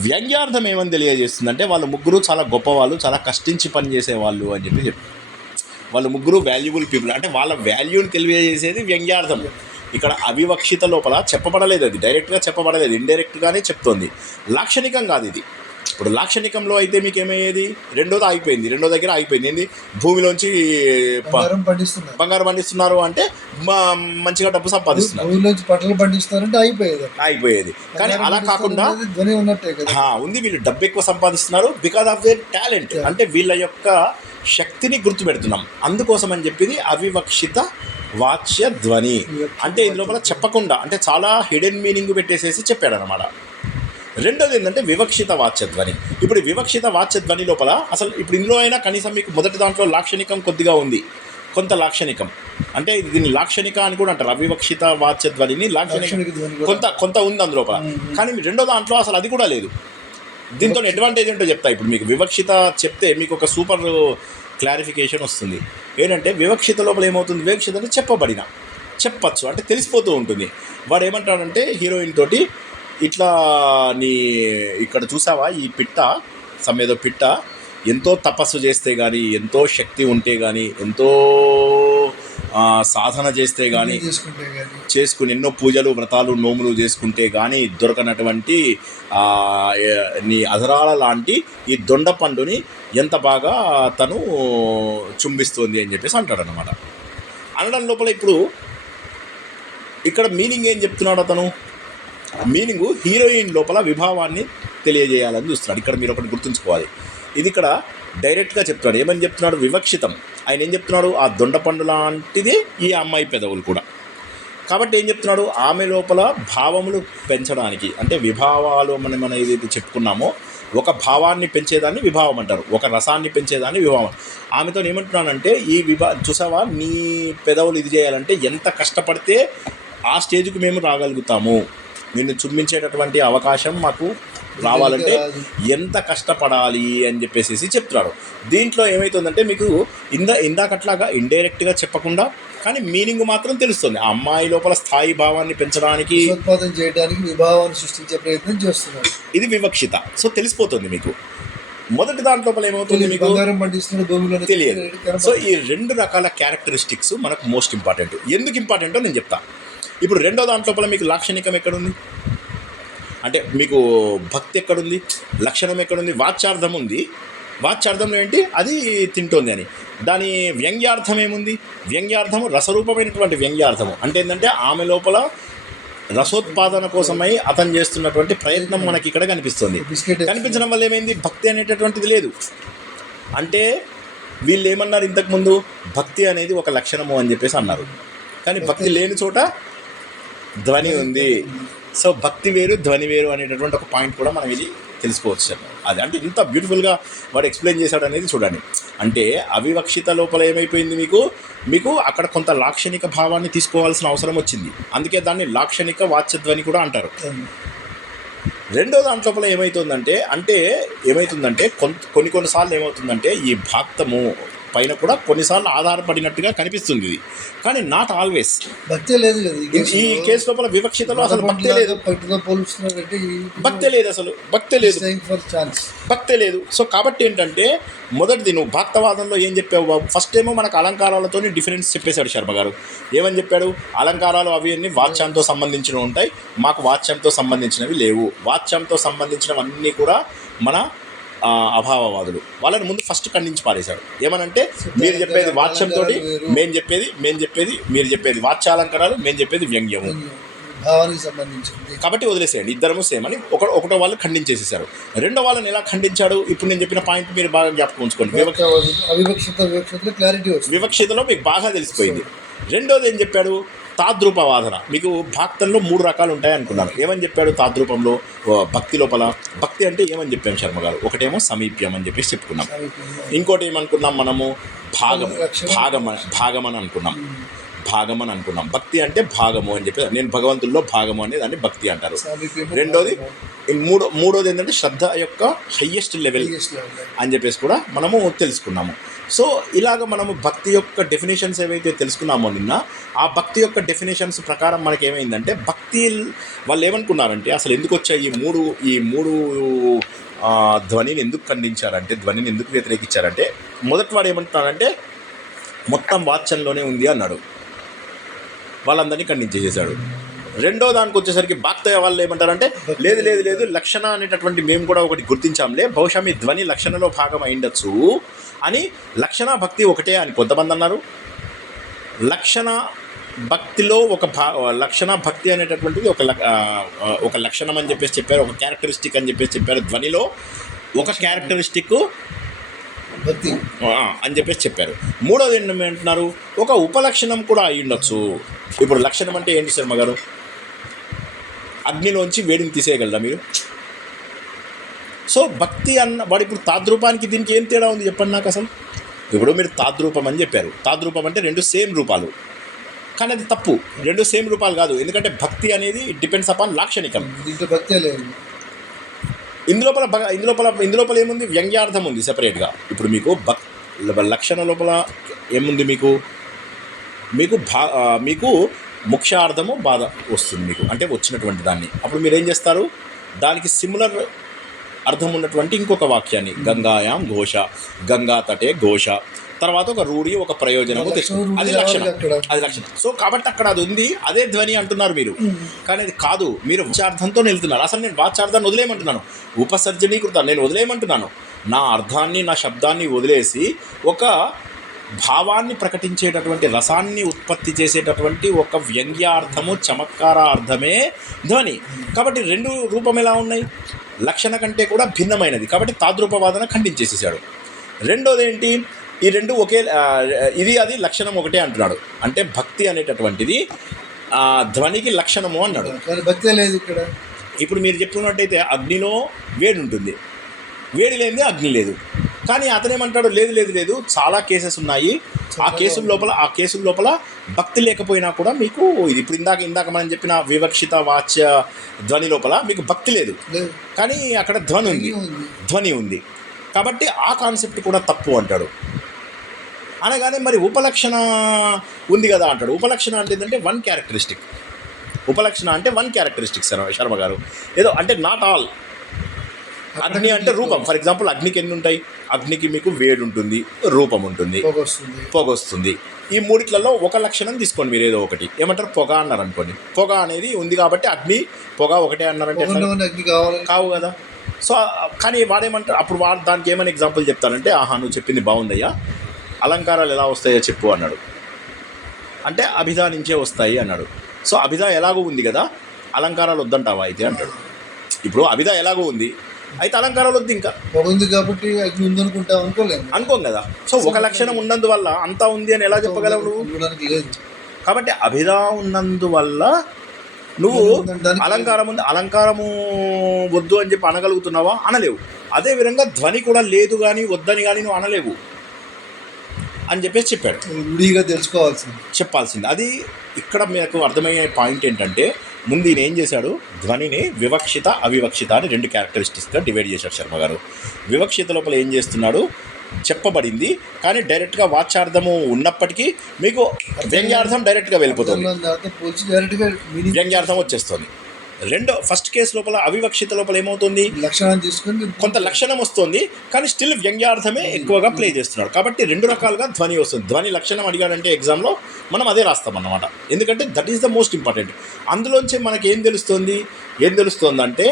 వ్యంగ్యార్థం ఏమని తెలియజేస్తుందంటే వాళ్ళు 3 చాలా గొప్పవాళ్ళు, చాలా కష్టించి పనిచేసేవాళ్ళు అని చెప్పి వాళ్ళు 3 వాల్యుబుల్ పీపుల్, అంటే వాళ్ళ వాల్యూని తెలియజేసేది వ్యంగ్యార్థం. ఇక్కడ అవివక్షిత లోపల చెప్పబడలేదు, అది డైరెక్ట్గా చెప్పబడలేదు, ఇండైరెక్ట్గానే చెప్తోంది. లాక్షణికం కాదు ఇది. ఇప్పుడు లాక్షణికంలో అయితే మీకు ఏమయ్యేది, రెండో దగ్గర ఆగిపోయింది. ఏంది, భూమిలోంచి బంగారం పండిస్తున్నారు అంటే మంచిగా డబ్బు సంపాదిస్తున్నారు, భూమిలోంచి పంటలు పండిస్తున్నారంటే అయిపోయేది. కానీ అలా కాకుండా ఉంది, వీళ్ళు డబ్బు ఎక్కువ సంపాదిస్తున్నారు బికాజ్ ఆఫ్ దేర్ టాలెంట్, అంటే వీళ్ళ యొక్క శక్తిని గుర్తుపెడుతున్నాం. అందుకోసం అని చెప్పింది అవివక్షిత వాచ్య ధ్వని. అంటే ఇందులో కూడా చెప్పకుండా, అంటే చాలా హిడెన్ మీనింగ్ పెట్టేసేసి చెప్పాడు అనమాట. రెండోది ఏంటంటే వివక్షిత వాచ్యధ్వని. ఇప్పుడు వివక్షిత వాచ్యధ్వని లోపల అసలు ఇప్పుడు ఇందులో అయినా కనీసం మీకు మొదటి దాంట్లో లాక్షణికం కొద్దిగా ఉంది, కొంత లాక్షణికం, అంటే దీన్ని లాక్షణిక అని కూడా అంటారు. అవివక్షిత వాచ్యధ్వనిని లాక్షణిక కొంత ఉంది అందులోపల. కానీ రెండో దాంట్లో అసలు అది కూడా లేదు. దీంతో అడ్వాంటేజ్ ఏంటో చెప్తా. ఇప్పుడు మీకు వివక్షిత చెప్తే మీకు ఒక సూపర్ క్లారిఫికేషన్ వస్తుంది. ఏంటంటే వివక్షిత లోపల ఏమవుతుంది, వివక్షిత అంటే చెప్పచ్చు, అంటే తెలిసిపోతూ ఉంటుంది. వాడు ఏమంటాడంటే హీరోయిన్ తోటి, ఇట్లా ఇక్కడ చూసావా ఈ పిట్ట, సమ్మేదో పిట్ట ఎంతో తపస్సు చేస్తే కానీ, ఎంతో శక్తి ఉంటే కానీ, ఎంతో సాధన చేస్తే కానీ, చేసుకుని ఎన్నో పూజలు వ్రతాలు నోములు చేసుకుంటే కానీ దొరకనటువంటి నీ అధరాల లాంటి ఈ దొండ పండుని ఎంత బాగా తను చుంబిస్తుంది అని చెప్పేసి అంటాడనమాట. అనడం లోపల ఇప్పుడు ఇక్కడ మీనింగ్ ఏం చెప్తున్నాడు అతను, మీనింగు హీరోయిన్ లోపల విభావాన్ని తెలియజేయాలని చూస్తున్నాడు. ఇక్కడ మీరు ఒకటి గుర్తుంచుకోవాలి, ఇది ఇక్కడ డైరెక్ట్గా చెప్తున్నాడు. ఏమని చెప్తున్నాడు, వివక్షితం. ఆయన ఏం చెప్తున్నాడు, ఆ దొండపండు లాంటిది ఈ అమ్మాయి పెదవులు కూడా. కాబట్టి ఏం చెప్తున్నాడు, ఆమె లోపల భావములు పెంచడానికి, అంటే విభావాలు మనం ఏదైతే చెప్పుకున్నామో, ఒక భావాన్ని పెంచేదాన్ని విభావం అంటారు, ఒక రసాన్ని పెంచేదాన్ని విభావం. ఆమెతో ఏమంటున్నానంటే ఈ చూసావా నీ పెదవులు ఇది చేయాలంటే ఎంత కష్టపడితే ఆ స్టేజ్కి మేము రాగలుగుతాము, నిన్ను చుమ్మించేటటువంటి అవకాశం మాకు రావాలంటే ఎంత కష్టపడాలి అని చెప్పేసి చెప్తున్నాడు. దీంట్లో ఏమవుతుందంటే మీకు ఇందాకట్లాగా ఇండైరెక్ట్గా చెప్పకుండా కానీ మీనింగ్ మాత్రం తెలుస్తుంది. ఆ అమ్మాయి లోపల స్థాయి భావాన్ని పెంచడానికి, చేయడానికి విభావాన్ని సృష్టించే ప్రయత్నం చేస్తున్నారు. ఇది వివక్షిత. సో తెలిసిపోతుంది మీకు. మొదటి దాంట్లో ఏమవుతుంది, మీకు తెలియదు. సో ఈ 2 రకాల క్యారెక్టరిస్టిక్స్ మనకు మోస్ట్ ఇంపార్టెంట్. ఎందుకు ఇంపార్టెంటో నేను చెప్తా. ఇప్పుడు రెండో దాంట్లో మీకు లాక్షణికం ఎక్కడుంది, అంటే మీకు భక్తి ఎక్కడుంది, లక్షణం ఎక్కడుంది, వాచ్యార్థం ఉంది. వాచ్యార్థంలో ఏంటి, అది తింటోంది అని. దాని వ్యంగ్యార్థం ఏముంది, వ్యంగ్యార్థము రసరూపమైనటువంటి వ్యంగ్యార్థము. అంటే ఏంటంటే ఆమె లోపల రసోత్పాదన కోసమై అతను చేస్తున్నటువంటి ప్రయత్నం మనకి ఇక్కడ కనిపిస్తుంది. కనిపించడం వల్ల ఏమైంది, భక్తి అనేటటువంటిది లేదు. అంటే వీళ్ళు ఏమన్నారు ఇంతకుముందు, భక్తి అనేది ఒక లక్షణము అని చెప్పేసి అన్నారు. కానీ భక్తి లేని చోట ధ్వని ఉంది. సో భక్తి వేరు ధ్వని వేరు అనేటటువంటి ఒక పాయింట్ కూడా మనం ఇది తెలుసుకోవచ్చు. అది అంటే ఇంత బ్యూటిఫుల్గా వాడు ఎక్స్ప్లెయిన్ చేశాడు అనేది చూడండి. అంటే అవివక్షిత లోపల ఏమైపోయింది, మీకు అక్కడ కొంత లాక్షణిక భావాన్ని తీసుకోవాల్సిన అవసరం వచ్చింది. అందుకే దాన్ని లాక్షణిక వాచ్యధ్వని కూడా అంటారు. రెండో దాంట్లో ఏమవుతుందంటే కొన్నిసార్లు ఏమవుతుందంటే ఈ భాక్తము పైన కూడా కొన్నిసార్లు ఆధారపడినట్టుగా కనిపిస్తుంది ఇది, కానీ నాట్ ఆల్వేస్. భక్తే లేదు కదా ఈ కేసు లోపల, వివక్షితలో అసలు భక్తే లేదు, భక్తే లేదు. సో కాబట్టి ఏంటంటే మొదటిది, నువ్వు భక్తవాదంలో ఏం చెప్పావు బాబు, ఫస్ట్ ఏమో మనకు అలంకారాలతో డిఫరెన్స్ చెప్పేశాడు శర్మ గారు. ఏమని చెప్పాడు, అలంకారాలు అవి అన్నీ వాచ్యంతో సంబంధించినవి ఉంటాయి, మాకు వాచ్యంతో సంబంధించినవి లేవు. వాచ్యంతో సంబంధించినవన్నీ కూడా మన అభావవాదులు. వాళ్ళని ముందు ఫస్ట్ ఖండించి పారేశాడు. ఏమనంటే మీరు చెప్పేది వాచ్యంతో, మేము చెప్పేది మీరు చెప్పేది వాచ్యాలంకరాలు, మేము చెప్పేది వ్యంగ్యము. భావానికి సంబంధించింది. కాబట్టి వదిలేసేయండి, ఇద్దరము సేమ్ అని ఒకటో వాళ్ళు ఖండించేసేసారు. రెండో వాళ్ళని ఎలా ఖండించాడు? ఇప్పుడు నేను చెప్పిన పాయింట్ మీరు బాగా జ్ఞాపకం ఉంచుకోండి. అవివక్షిత వివక్షతలో క్లారిటీ వస్తుంది, వివక్షితలో మీకు బాగా తెలిసిపోయింది. రెండోది ఏం చెప్పాడు? తాద్రూపవాదన. మీకు భక్తంలో 3 రకాలు ఉంటాయి అనుకున్నాను. ఏమని చెప్పాడు తాద్రూపంలో? భక్తి లోపల భక్తి అంటే ఏమని చెప్పాం శర్మ గారు? ఒకటేమో సమీప్యం అని చెప్పేసి చెప్పుకున్నాం. ఇంకోటి ఏమనుకున్నాం మనము? భాగం అని అనుకున్నాం. భాగమని అనుకున్నాం. భక్తి అంటే భాగము అని చెప్పి, నేను భగవంతుల్లో భాగము అనేది దాన్ని భక్తి అంటారు. రెండోది మూడోది ఏంటంటే శ్రద్ధ యొక్క హయ్యెస్ట్ లెవెల్ అని చెప్పేసి కూడా మనము తెలుసుకున్నాము. సో ఇలాగ మనము భక్తి యొక్క డెఫినేషన్స్ ఏవైతే తెలుసుకున్నామో నిన్న, ఆ భక్తి యొక్క డెఫినేషన్స్ ప్రకారం మనకి ఏమైందంటే, భక్తి వాళ్ళు ఏమనుకున్నారంటే అసలు ఎందుకు వచ్చాయి ఈ మూడు ధ్వనిని ఎందుకు ఖండించారంటే, ధ్వనిని ఎందుకు వ్యతిరేకించారంటే, మొదటి వాడు ఏమంటున్నాడంటే మొత్తం వాచ్యంలోనే ఉంది అన్నాడు, వాళ్ళందరినీ ఖండించేసేసాడు. రెండో దానికి వచ్చేసరికి భక్త వాళ్ళు ఏమంటారంటే లేదు లేదు లేదు, లక్షణ అనేటటువంటి మేము కూడా ఒకటి గుర్తించాంలే, బహుశా మీ ధ్వని లక్షణలో భాగం అయిండొచ్చు అని. లక్షణ భక్తి ఒకటే అని కొంతమంది అన్నారు. లక్షణ భక్తిలో లక్షణ భక్తి అనేటటువంటిది ఒక లక్షణం అని చెప్పేసి చెప్పారు, ఒక క్యారెక్టరిస్టిక్ అని చెప్పేసి చెప్పారు. ధ్వనిలో ఒక క్యారెక్టరిస్టిక్ భక్తి అని చెప్పేసి చెప్పారు. మూడోది ఏంటంటున్నారు, ఒక ఉపలక్షణం కూడా అయి ఉండొచ్చు. ఇప్పుడు లక్షణం అంటే ఏంటి శర్మ గారు? అగ్నిలోంచి వేడిని తీసేయగలరా మీరు? సో భక్తి అన్న వాడు ఇప్పుడు తాద్రూపానికి దీనికి ఏం తేడా ఉంది చెప్పండి నాకు అసలు. ఇప్పుడు మీరు తాద్రూపం అని చెప్పారు. తాద్రూపం అంటే 2 సేమ్ రూపాలు, కానీ అది తప్పు. 2 సేమ్ రూపాలు కాదు, ఎందుకంటే భక్తి అనేది డిపెండ్స్ అపాన్ లాక్షణికం. భక్తే లేదు ఇందులోపల ఏముంది? వ్యంగ్యార్థం ఉంది సెపరేట్గా. ఇప్పుడు మీకు లక్షణ లోపల ఏముంది? మీకు ముఖ్యార్థము బాధ వస్తుంది మీకు, అంటే వచ్చినటువంటి దాన్ని. అప్పుడు మీరు ఏం చేస్తారు? దానికి సిమిలర్ అర్థం ఉన్నటువంటి ఇంకొక వాక్యాన్ని, గంగాయాం ఘోష, గంగా తటే ఘోష, తర్వాత ఒక రూఢి, ఒక ప్రయోజనము తెచ్చుకుంటారు. అది లక్షణం. సో కాబట్టి అక్కడ అది ఉంది, అదే ధ్వని అంటున్నారు మీరు. కానీ అది కాదు, మీరు వాచార్థంతో వెళ్తున్నారు. అసలు నేను వాచార్థాన్ని వదిలేయమంటున్నాను, ఉపసర్జనీకృతాన్ని నేను వదిలేయమంటున్నాను. నా అర్థాన్ని, నా శబ్దాన్ని వదిలేసి ఒక భావాన్ని ప్రకటించేటటువంటి, రసాన్ని ఉత్పత్తి చేసేటటువంటి ఒక వ్యంగ్యార్థము, చమత్కార అర్థమే ధ్వని. కాబట్టి 2 రూపం ఎలా ఉన్నాయి? లక్షణ కంటే కూడా భిన్నమైనది. కాబట్టి తాద్రూపవాదన ఖండించేసేసాడు. రెండోది ఏంటి? ఈ 2 ఒకే, ఇది అది లక్షణం ఒకటే అంటున్నాడు. అంటే భక్తి అనేటటువంటిది ధ్వనికి లక్షణము అన్నాడు. భక్తి లేదు ఇక్కడ. ఇప్పుడు మీరు చెప్పుకున్నట్టయితే అగ్నిలో వేడి ఉంటుంది, వేడి లేనిదే అగ్ని లేదు. కానీ అతనేమంటాడు, లేదు లేదు లేదు, చాలా కేసెస్ ఉన్నాయి, ఆ కేసుల లోపల భక్తి లేకపోయినా కూడా మీకు ఇది ఇప్పుడు ఇందాక మనం చెప్పిన వివక్షిత వాచ్య ధ్వని లోపల మీకు భక్తి లేదు, కానీ అక్కడ ధ్వని ఉంది. కాబట్టి ఆ కాన్సెప్ట్ కూడా తప్పు అంటాడు. అనగానే మరి ఉపలక్షణ ఉంది కదా అంటాడు. ఉపలక్షణ అంటే ఏంటంటే 1 క్యారెక్టరిస్టిక్. ఉపలక్షణ అంటే 1 క్యారెక్టరిస్టిక్ శర్మ గారు. ఏదో అంటే నాట్ ఆల్. అగ్ని అంటే రూపం. ఫర్ ఎగ్జాంపుల్ అగ్నికి ఎన్ని ఉంటాయి? అగ్నికి మీకు వేడి ఉంటుంది, రూపం ఉంటుంది, పొగ వస్తుంది. ఈ మూడిట్లలో ఒక లక్షణం తీసుకోండి మీరు, ఏదో ఒకటి. ఏమంటారు? పొగ అన్నారు అనుకోండి. పొగ అనేది ఉంది కాబట్టి అగ్ని పొగ ఒకటే అన్నారంటే కావు కదా. సో కానీ వాడేమంటారు? అప్పుడు దానికి ఏమైనా ఎగ్జాంపుల్ చెప్తానంటే, నువ్వు చెప్పింది బాగుందయ్యా, అలంకారాలు ఎలా వస్తాయో చెప్పు అన్నాడు. అంటే అభిధా నుంచే వస్తాయి అన్నాడు. సో అభిధా ఎలాగో ఉంది కదా, అలంకారాలు వద్దంటావా అయితే అంటాడు. ఇప్పుడు అభిధా ఎలాగో ఉంది, అయితే అలంకారాలు వద్దు. ఇంకా ఉంది కాబట్టి అగ్ని ఉందనుకుంటాం అనుకోం కదా. సో ఒక లక్షణం ఉన్నందువల్ల అంతా ఉంది అని ఎలా చెప్పగలవు నువ్వు? కాబట్టి అభిధా ఉన్నందువల్ల నువ్వు అలంకారము వద్దు అని చెప్పి అనగలుగుతున్నావా? అనలేవు. అదే విధంగా ధ్వని కూడా లేదు కానీ వద్దని కానీ నువ్వు అనలేవు అని చెప్పేసి చెప్పాడు. చెప్పాల్సింది అది. ఇక్కడ మీకు అర్థమయ్యే పాయింట్ ఏంటంటే, ముందు ఈయన ఏం చేశాడు? ధ్వనిని వివక్షిత, అవివక్షిత అని 2 క్యారెక్టరిస్టిక్స్గా డివైడ్ చేశాడు శర్మ గారు. వివక్షిత లోపల ఏం చేస్తున్నాడు? చెప్పబడింది, కానీ డైరెక్ట్గా వాచ్యార్థము ఉన్నప్పటికీ మీకు వ్యంగ్యార్థం డైరెక్ట్గా వెళ్ళిపోతుంది, వ్యంగ్యార్థం వచ్చేస్తుంది. ఫస్ట్ కేసు లోపల అవివక్షిత లోపల ఏమవుతుంది? లక్షణం తీసుకుని కొంత లక్షణం వస్తుంది, కానీ స్టిల్ వ్యంగ్యార్థమే ఎక్కువగా ప్లే చేస్తున్నాడు. కాబట్టి 2 రకాలుగా ధ్వని వస్తుంది. ధ్వని లక్షణం అడిగాడంటే ఎగ్జామ్లో మనం అదే రాస్తాం అన్నమాట. ఎందుకంటే that is the most important. అందులోంచి మనకి ఏం తెలుస్తుంది అంటే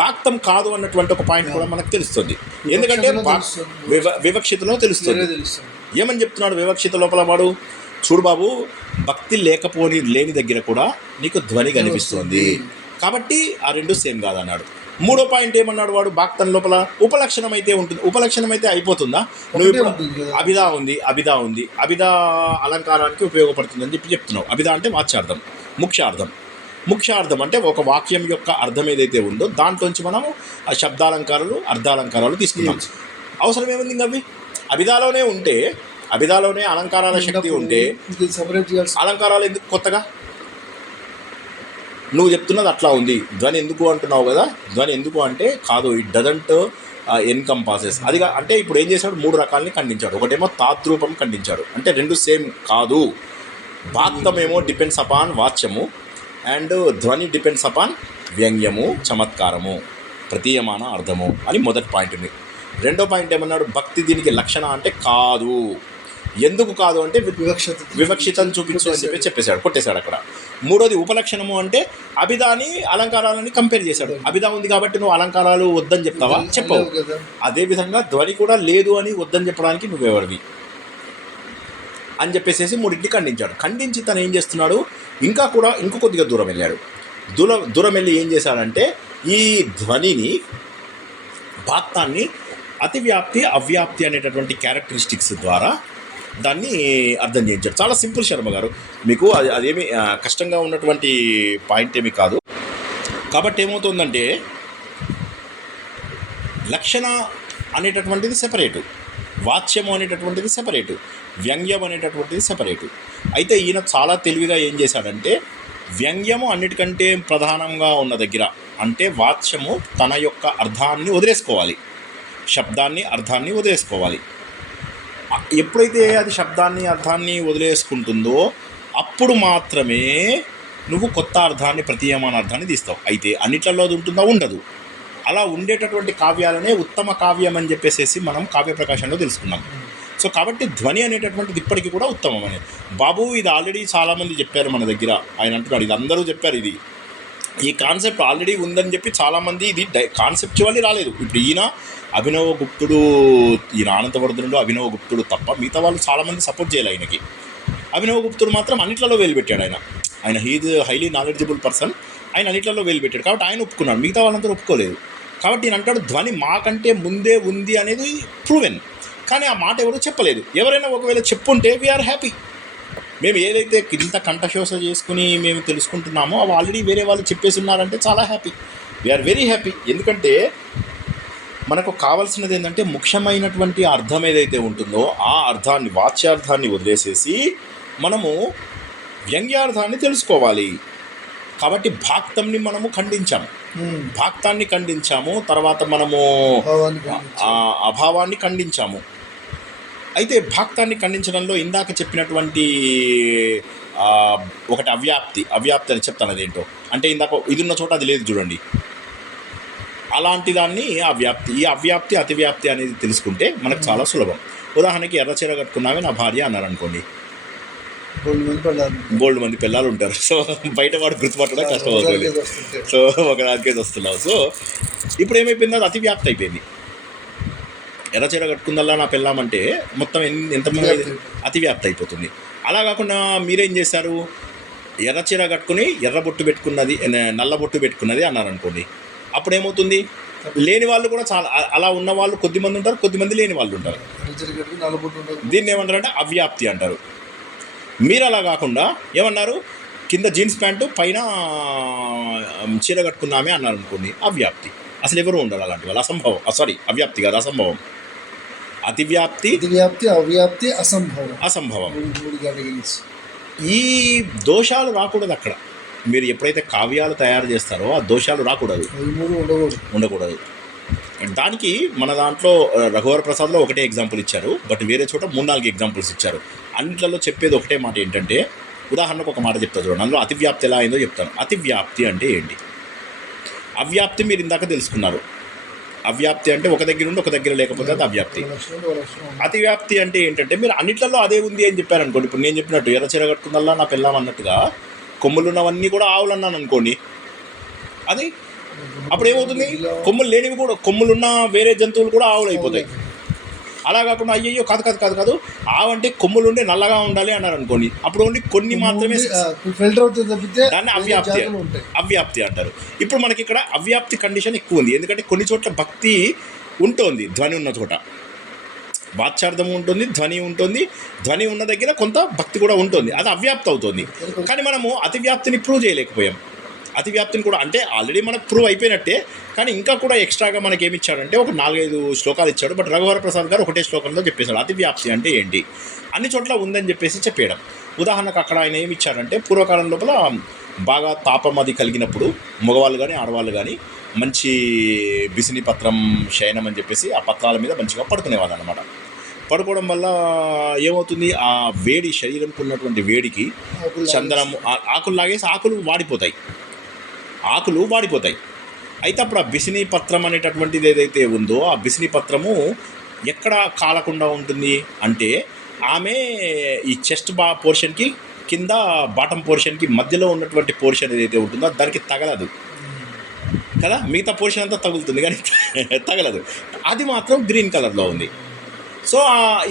భాక్తం కాదు అన్నటువంటి ఒక పాయింట్ కూడా మనకు తెలుస్తుంది. ఎందుకంటే వివక్షితలో తెలుస్తుంది. ఏమని చెప్తున్నాడు వివక్షిత లోపల వాడు? చూడు బాబు, భక్తి లేని దగ్గర కూడా నీకు ధ్వని కనిపిస్తుంది, కాబట్టి ఆ రెండు సేమ్ కాదన్నాడు. మూడో పాయింట్ ఏమన్నాడు వాడు, భాక్తం లోపల ఉపలక్షణం అయితే ఉంటుంది. ఉపలక్షణం అయితే అయిపోతుందా? నువ్వు ఇప్పుడు అభిధా ఉంది, అభిధా అలంకారానికి ఉపయోగపడుతుందని చెప్తున్నావు. అభిధా అంటే వాచ్యార్థం. ముఖ్యార్థం అంటే ఒక వాక్యం యొక్క అర్థం ఏదైతే ఉందో దాంట్లోంచి మనము ఆ శబ్దాలంకారాలు, అర్థాలంకారాలు తీసుకున్నాం. అవసరం ఏముంది ఇంకా అవి? అభిధాలోనే అలంకారాల శక్తి ఉంటే అలంకారాలు ఎందుకు కొత్తగా? నువ్వు చెప్తున్నది అట్లా ఉంది. ధ్వని ఎందుకు అంటున్నావు కదా, ధ్వని ఎందుకు అంటే కాదు, ఇట్ డజంట్ ఎన్కంపాసెస్. అదిగా అంటే ఇప్పుడు ఏం చేశాడు, 3 రకాలని ఖండించాడు. ఒకటేమో తాద్రూపం ఖండించాడు, అంటే రెండు సేమ్ కాదు. భాక్తమేమో డిపెండ్స్ అపాన్ వాచ్యము అండ్ ధ్వని డిపెండ్స్ అపాన్ వ్యంగ్యము, చమత్కారము, ప్రతీయమాన అర్థము అని మొదటి పాయింట్ ఉంది. రెండో పాయింట్ ఏమన్నాడు, భక్తి దీనికి లక్షణ అంటే కాదు. ఎందుకు కాదు అంటే వివక్షితం చూపించు అని చెప్పేశాడు, కొట్టేశాడు అక్కడ. మూడోది ఉపలక్షణము అంటే అభిధాని అలంకారాలని కంపేర్ చేశాడు. అభిధా ఉంది కాబట్టి నువ్వు అలంకారాలు వద్దని చెప్తావా? చెప్పవు. అదేవిధంగా ధ్వని కూడా లేదు అని వద్దని చెప్పడానికి నువ్వెవరివి అని చెప్పేసి మూడింటిని ఖండించాడు. ఖండించి తను ఏం చేస్తున్నాడు, ఇంకా కొద్దిగా దూరం వెళ్ళాడు. దూరం వెళ్ళి ఏం చేశాడంటే ఈ ధ్వనిని, భాక్తాన్ని అతివ్యాప్తి, అవ్యాప్తి అనేటటువంటి క్యారెక్టరిస్టిక్స్ ద్వారా దాన్ని అర్థం చేయించాడు. చాలా సింపుల్ శర్మ గారు, మీకు అదేమి కష్టంగా ఉన్నటువంటి పాయింట్ ఏమీ కాదు. కాబట్టి ఏమవుతుందంటే లక్షణ అనేటటువంటిది సెపరేటు, వాచ్యము అనేటటువంటిది సెపరేటు, వ్యంగ్యం అనేటటువంటిది సెపరేటు. అయితే ఈయన చాలా తెలివిగా ఏం చేశాడంటే వ్యంగ్యము అన్నిటికంటే ప్రధానంగా ఉన్న దగ్గర, అంటే వాచ్యము తన యొక్క అర్థాన్ని వదిలేసుకోవాలి, శబ్దాన్ని అర్థాన్ని వదిలేసుకోవాలి. ఎప్పుడైతే అది శబ్దాన్ని అర్థాన్ని వదిలేసుకుంటుందో అప్పుడు మాత్రమే నువ్వు కొత్త అర్థాన్ని, ప్రతీయమాన అర్థాన్ని తీస్తావు. అయితే అన్నిట్లలో అది ఉంటుందా? ఉండదు. అలా ఉండేటటువంటి కావ్యాలనే ఉత్తమ కావ్యం అని చెప్పేసి మనం కావ్య ప్రకాశంలో తెలుసుకున్నాం. సో కాబట్టి ధ్వని అనేటటువంటిది ఇప్పటికీ కూడా ఉత్తమం అనేది. బాబు ఇది ఆల్రెడీ చాలామంది చెప్పారు మన దగ్గర, ఆయన అంటున్నాడు, ఇది అందరూ చెప్పారు, ఈ కాన్సెప్ట్ ఆల్రెడీ ఉందని చెప్పి చాలామంది, ఇది కాన్సెప్చువల్లీ రాలేదు. ఇప్పుడు ఈయన అభినవ గుప్తుడు, ఈయన ఆనందవర్ధనుడు అభినవ గుప్తుడు తప్ప మిగతా వాళ్ళు చాలామంది సపోర్ట్ చేయాలి ఆయనకి. అభినవ గుప్తుడు మాత్రం అన్నిట్లలో వేలు పెట్టాడు. ఆయన హీజ్ హైలీ నాలెడ్జబుల్ పర్సన్, ఆయన అన్నిట్లలో వేలు పెట్టాడు కాబట్టి ఆయన ఒప్పుకున్నాడు, మిగతా వాళ్ళందరూ ఒప్పుకోలేదు. కాబట్టి ఈయన అంటాడు ధ్వని మాకంటే ముందే ఉంది అనేది ప్రూవెన్, కానీ ఆ మాట ఎవరో చెప్పలేదు. ఎవరైనా ఒకవేళ చెప్పుంటే వీఆర్ హ్యాపీ. మేము ఏదైతే ఇంత కంఠశోష చేసుకుని మేము తెలుసుకుంటున్నామో అవి ఆల్రెడీ వేరే వాళ్ళు చెప్పేసి ఉన్నారంటే చాలా హ్యాపీ, వీఆర్ వెరీ హ్యాపీ. ఎందుకంటే మనకు కావాల్సినది ఏంటంటే ముఖ్యమైనటువంటి అర్థం ఏదైతే ఉంటుందో ఆ అర్థాన్ని, వాచ్యార్థాన్ని వదిలేసేసి మనము వ్యంగ్యార్థాన్ని తెలుసుకోవాలి. కాబట్టి భాక్తంని మనము భాక్తాన్ని ఖండించాము, తర్వాత మనము అభావాన్ని ఖండించాము. అయితే భాక్తాన్ని ఖండించడంలో ఇందాక చెప్పినటువంటి ఒకటి అవ్యాప్తి అని చెప్తాను. అదేంటో అంటే ఇందాక ఇది ఉన్న చోట అది లేదు చూడండి, అలాంటి దాన్ని ఈ అవ్యాప్తి అతివ్యాప్తి అనేది తెలుసుకుంటే మనకు చాలా సులభం. ఉదాహరణకి ఎర్రచీర కట్టుకున్నామే నా భార్య అన్నారు అనుకోండి, బోల్డ్ మంది పిల్లలు ఉంటారు. సో బయట వాడు గుర్తుపట్టడం కష్టం అవుతుంది. సో ఒక దానికేది వస్తున్నావు. సో ఇప్పుడు ఏమైపోయింది, అది అతివ్యాప్తి అయిపోయింది. ఎర్రచీర కట్టుకుందల్లా నా పెళ్ళామంటే మొత్తం ఎంతమంది అతివ్యాప్తి అయిపోతుంది. అలా కాకుండా మీరేం చేశారు, ఎర్రచీర కట్టుకుని ఎర్రబొట్టు పెట్టుకున్నది, నల్లబొట్టు పెట్టుకున్నది అన్నారు అనుకోండి, అప్పుడు ఏమవుతుంది, లేని వాళ్ళు కూడా చాలా, అలా ఉన్న వాళ్ళు కొద్దిమంది ఉంటారు, కొద్దిమంది లేని వాళ్ళు ఉంటారు. దీన్ని ఏమంటారంటే అవ్యాప్తి అంటారు. మీరు అలా కాకుండా ఏమన్నారు, కింద జీన్స్ ప్యాంటు పైన చీర కట్టుకున్నామే అన్నారు అనుకోండి, అవ్యాప్తి. అసలు ఎవరు ఉండరు అలాంటి వాళ్ళు, అసంభవం. అవ్యాప్తి కాదు, అసంభవం. అతివ్యాప్తి, అవ్యాప్తి, అసంభవం. ఈ దోషాలు రాకూడదు అక్కడ. మీరు ఎప్పుడైతే కావ్యాలు తయారు చేస్తారో ఆ దోషాలు రాకూడదు, ఉండకూడదు. దానికి మన దాంట్లో రఘువర ప్రసాద్లో ఒకటే ఎగ్జాంపుల్ ఇచ్చారు, బట్ వేరే చోట 3-4 ఎగ్జాంపుల్స్ ఇచ్చారు. అన్నిట్లలో చెప్పేది ఒకటే మాట ఏంటంటే, ఉదాహరణకు ఒక మాట చెప్తా చూడండి, అందులో అతివ్యాప్తి ఎలా అయిందో చెప్తాను. అతివ్యాప్తి అంటే ఏంటి? అవ్యాప్తి మీరు ఇందాక తెలుసుకున్నారు. అవ్యాప్తి అంటే ఒక దగ్గర ఉండి ఒక దగ్గర లేకపోతే అది అవ్యాప్తి. అతివ్యాప్తి అంటే ఏంటంటే మీరు అన్నిట్లలో అదే ఉంది అని చెప్పారనుకోండి. ఇప్పుడు నేను చెప్పినట్టు ఎర్రచీర కట్టుకుందల్లా నా పెళ్ళాం అన్నట్టుగా కొమ్ములు ఉన్నవన్నీ కూడా ఆవులు అన్నాను అనుకోండి, అది అప్పుడు ఏమవుతుంది, కొమ్ములు లేనివి కూడా, కొమ్ములున్న వేరే జంతువులు కూడా ఆవులు అయిపోతాయి. అలా కాకుండా అయ్యయ్యో కాదు కాదు కాదు కాదు ఆవంటే కొమ్ములు ఉండి నల్లగా ఉండాలి అన్నారు అనుకోండి, అప్పుడు ఓన్లీ కొన్ని మాత్రమే ఫిల్టర్ అవుతుంది తప్పితే దాన్ని అవ్యాప్తి ఉంటాయి. అవ్యాప్తి అంటారు. ఇప్పుడు మనకి ఇక్కడ అవ్యాప్తి కండిషన్ ఎక్కువ ఉంది, ఎందుకంటే కొన్ని చోట్ల భక్తి ఉంటుంది, ధ్వని ఉన్న చోట వాచ్యార్థం ఉంటుంది, ధ్వని ఉంటుంది, ధ్వని ఉన్న దగ్గర కొంత భక్తి కూడా ఉంటుంది, అది అవ్యాప్తి అవుతుంది. కానీ మనము అతివ్యాప్తిని ప్రూవ్ చేయలేకపోయాం. అతివ్యాప్తిని కూడా అంటే ఆల్రెడీ మనకు ప్రూవ్ అయిపోయినట్టే, కానీ ఇంకా కూడా ఎక్స్ట్రాగా మనకి ఏమి ఇచ్చాడంటే ఒక 4-5 శ్లోకాలు ఇచ్చాడు. బట్ రఘువర ప్రసాద్ గారు ఒకటే శ్లోకంలో చెప్పేశాడు అతివ్యాప్తి అంటే ఏంటి, అన్ని చోట్ల ఉందని చెప్పేసి చెప్పేయడం. ఉదాహరణకు అక్కడ ఆయన ఏమి ఇచ్చాడంటే పూర్వకాలం లోపల బాగా తాపం అది కలిగినప్పుడు మగవాళ్ళు కానీ ఆడవాళ్ళు కానీ మంచి బిసిని పత్రం శయనం అని చెప్పేసి ఆ పత్రాల మీద మంచిగా పడుకునేవాళ్ళు అనమాట. పడుకోవడం వల్ల ఏమవుతుంది, ఆ వేడి శరీరంకు ఉన్నటువంటి వేడికి చందనము ఆకులు లాగేసి ఆకులు వాడిపోతాయి. అయితే అప్పుడు ఆ బిసిని పత్రం అనేటటువంటిది ఏదైతే ఉందో ఆ బిసిని పత్రము ఎక్కడ కాలకుండా ఉంటుంది అంటే ఆమె ఈ చెస్ట్ పోర్షన్కి కింద బాటమ్ పోర్షన్కి మధ్యలో ఉన్నటువంటి పోర్షన్ ఏదైతే ఉంటుందో దానికి తగలదు కదా, మిగతా పోర్షన్ అంతా తగులుతుంది కానీ తగలదు. అది మాత్రం గ్రీన్ కలర్లో ఉంది. సో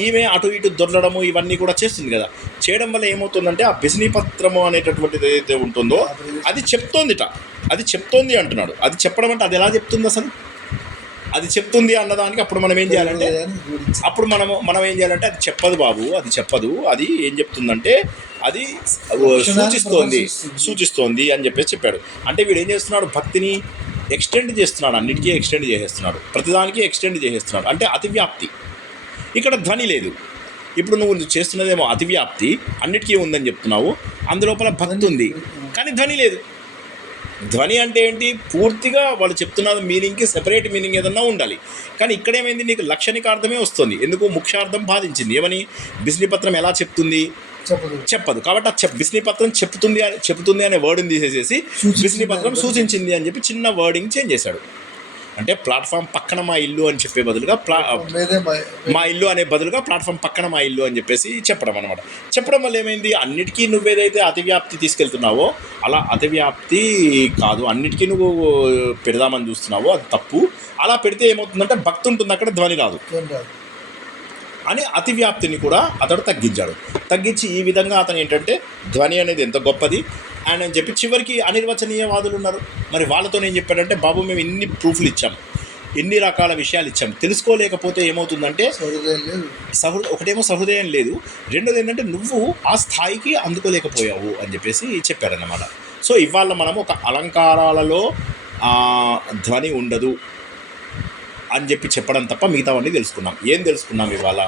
ఈమె అటు ఇటు దొరలడము ఇవన్నీ కూడా చేస్తుంది కదా, చేయడం వల్ల ఏమవుతుందంటే ఆ బిసిని పత్రము అనేటటువంటిది ఏదైతే ఉంటుందో అది చెప్తోంది అంటున్నాడు. అది చెప్పడం అంటే అది ఎలా చెప్తుంది అసలు, అది చెప్తుంది అన్నదానికి అప్పుడు మనం ఏం చేయాలంటే మనం ఏం చేయాలంటే అది చెప్పదు బాబు, అది చెప్పదు, అది ఏం చెప్తుందంటే అది సూచిస్తోంది అని చెప్పేసి చెప్పాడు. అంటే వీడు ఏం చేస్తున్నాడు, భక్తిని ఎక్స్టెండ్ చేస్తున్నాడు, అన్నిటికీ ఎక్స్టెండ్ చేసేస్తున్నాడు, ప్రతిదానికి ఎక్స్టెండ్ చేసేస్తున్నాడు. అంటే అతివ్యాప్తి. ఇక్కడ ధ్వని లేదు. ఇప్పుడు నువ్వు చేస్తున్నదేమో అతివ్యాప్తి, అన్నిటికీ ఉందని చెప్తున్నావు, అందులోపల భక్తి ఉంది కానీ ధ్వని లేదు. ధ్వని అంటే ఏంటి, పూర్తిగా వాళ్ళు చెప్తున్న మీనింగ్కి సెపరేట్ మీనింగ్ ఏదన్నా ఉండాలి. కానీ ఇక్కడేమైంది, నీకు లక్షణికార్థమే వస్తుంది. ఎందుకు, ముఖ్యార్థం బాధించింది. ఏమని, బిసిని పత్రం ఎలా చెప్తుంది, చెప్పదు. కాబట్టి ఆ బిసిని పత్రం చెప్తుంది అనే వర్డ్ని తీసేసేసి బిసిని పత్రం సూచించింది అని చెప్పి చిన్న వర్డింగ్ చేంజ్ చేశాడు. అంటే ప్లాట్ఫామ్ పక్కన మా ఇల్లు అని చెప్పే బదులుగా మా ఇల్లు అనే బదులుగా ప్లాట్ఫామ్ పక్కన మా ఇల్లు అని చెప్పేసి చెప్పడం అనమాట. చెప్పడం వల్ల ఏమైంది, అన్నిటికీ నువ్వేదైతే అతివ్యాప్తి తీసుకెళ్తున్నావో అలా అతివ్యాప్తి కాదు, అన్నిటికీ నువ్వు పెడదామని చూస్తున్నావో అది తప్పు. అలా పెడితే ఏమవుతుందంటే భక్తి ఉంటుంది, అక్కడ ధ్వని రాదు అని అతివ్యాప్తిని కూడా అతడు తగ్గించి ఈ విధంగా అతను ఏంటంటే ధ్వని అనేది ఎంత గొప్పది అని చెప్పి చివరికి అనిర్వచనీయవాదులు ఉన్నారు. మరి వాళ్ళతో ఏం చెప్పాడంటే, బాబు మేము ఇన్ని ప్రూఫ్లు ఇచ్చాం, ఎన్ని రకాల విషయాలు ఇచ్చాం, తెలుసుకోలేకపోతే ఏమవుతుందంటే ఒకటేమో సహృదయం లేదు, రెండోది ఏంటంటే నువ్వు ఆ స్థాయికి అందుకోలేకపోయావు అని చెప్పేసి చెప్పారన్నమాట. సో ఇవాళ మనము ఒక అలంకారాలలో ధ్వని ఉండదు అని చెప్పి చెప్పడం తప్ప మిగతావన్నీ తెలుసుకున్నాం. ఏం తెలుసుకున్నాం ఇవాళ,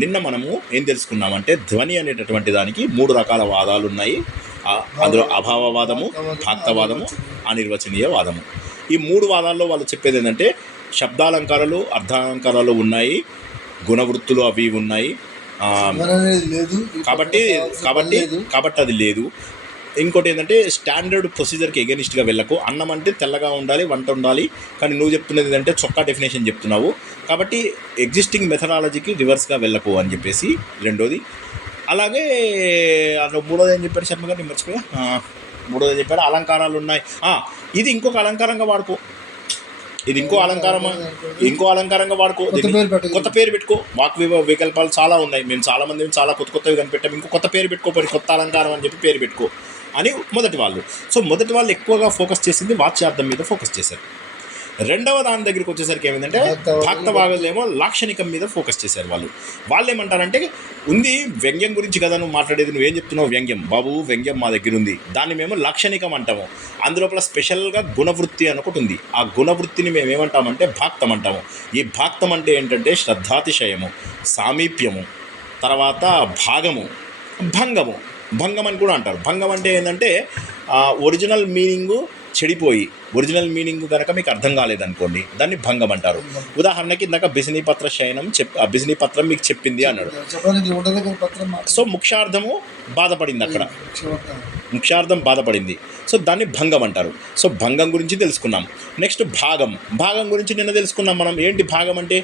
నిన్న మనము ఏం తెలుసుకున్నామంటే ధ్వని అనేటటువంటి దానికి 3 రకాల వాదాలు ఉన్నాయి. అందులో అభావవాదము, భాక్తవాదము, అనిర్వచనీయ వాదము. ఈ 3 వాదాల్లో వాళ్ళు చెప్పేది ఏంటంటే శబ్దాలంకారాలు, అర్థాలంకారాలు ఉన్నాయి, గుణవృత్తులు అవి ఉన్నాయి, కాబట్టి అది లేదు. ఇంకోటి ఏంటంటే స్టాండర్డ్ ప్రొసీజర్కి ఎగెనిస్ట్గా వెళ్ళకు. అన్నం అంటే తెల్లగా ఉండాలి, వంట ఉండాలి, కానీ నువ్వు చెప్తున్నది ఏంటంటే చొక్కా డెఫినేషన్ చెప్తున్నావు, కాబట్టి ఎగ్జిస్టింగ్ మెథడాలజీకి రివర్స్గా వెళ్ళకు అని చెప్పేసి రెండోది. అలాగే అందులో మూడోది ఏం చెప్పాడు శర్మ గారు, నేను మర్చిపోయా. మూడోది చెప్పాడు అలంకారాలు ఉన్నాయి, ఇది ఇంకొక అలంకారంగా వాడుకో, ఇది ఇంకో అలంకారంగా వాడుకో, కొత్త పేరు పెట్టుకో. వాక్ వికల్పాలు చాలా ఉన్నాయి, మేము చాలామంది చాలా కొత్తవి కనిపెట్టాము, ఇంకో కొత్త పేరు పెట్టుకోపోయి కొత్త అలంకారం అని చెప్పి పేరు పెట్టుకో అని మొదటి వాళ్ళు ఎక్కువగా ఫోకస్ చేసింది వాచ్యార్థం మీద ఫోకస్ చేశారు. రెండవ దాని దగ్గరికి వచ్చేసరికి ఏమైందంటే భక్తవాదులేమో లాక్షణికం మీద ఫోకస్ చేశారు. వాళ్ళు ఏమంటారంటే, ఉంది వ్యంగ్యం గురించి కదా నువ్వు మాట్లాడేది, నువ్వేం చెప్తున్నావు వ్యంగ్యం, బాబు వ్యంగ్యం మా దగ్గర ఉంది, దాన్ని మేము లాక్షణికం అంటాము. అందులోపల స్పెషల్గా గుణవృత్తి అని ఒకటి ఉంది, ఆ గుణవృత్తిని మేము ఏమంటామంటే భాక్తం అంటాము. ఈ భాక్తం అంటే ఏంటంటే శ్రద్ధాతిశయము, సామీప్యము, తర్వాత భాగము, భంగం అని కూడా అంటారు. భంగం అంటే ఏంటంటే ఒరిజినల్ మీనింగు చెడిపోయి, ఒరిజినల్ మీనింగ్ కనుక మీకు అర్థం కాలేదనుకోండి, దాన్ని భంగం అంటారు. ఉదాహరణకి ఇందాక బిసిని పత్ర శయనం ఆ బిసిని పత్రం మీకు చెప్పింది అన్నాడు. సో ముఖ్యార్థము బాధపడింది, అక్కడ ముఖ్యార్థం బాధపడింది, సో దాన్ని భంగం అంటారు. సో భంగం గురించి తెలుసుకున్నాం. నెక్స్ట్ భాగం గురించి నిన్న తెలుసుకున్నాం మనం. ఏంటి భాగం అంటే,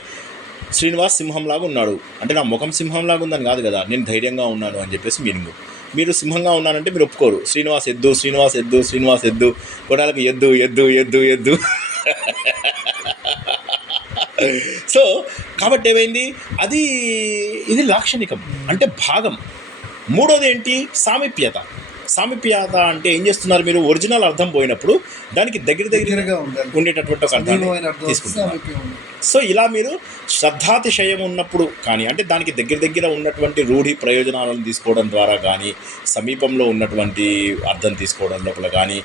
శ్రీనివాస్ సింహంలాగా ఉన్నాడు అంటే నా ముఖం సింహంలాగా ఉందని కాదు కదా, నేను ధైర్యంగా ఉన్నాను అని చెప్పేసి మీనింగు. మీరు సింహంగా ఉన్నానంటే మీరు ఒప్పుకోరు. శ్రీనివాస్ ఎద్దు, గొడాలకు ఎద్దు. సో కాబట్టి ఏమైంది, అది ఇది లాక్షణికం అంటే భాగం. మూడోది ఏంటి, సామీప్యత. సామీప్యత అంటే ఏం చేస్తున్నారు మీరు, ఒరిజినల్ అర్థం పోయినప్పుడు దానికి దగ్గరగా ఉండాలి, ఉండేటటువంటి ఒక అర్థాన్ని సమీపమైన అర్థం వస్తే తీసుకుంటున్నారు. సామీప్యం ఉండాలి. సో ఇలా మీరు శ్రద్ధాతిశయం ఉన్నప్పుడు కానీ, అంటే దానికి దగ్గర ఉన్నటువంటి రూఢి ప్రయోజనాలను తీసుకోవడం ద్వారా కానీ, సమీపంలో ఉన్నటువంటి అర్థం తీసుకోవడం లోపల కానీ,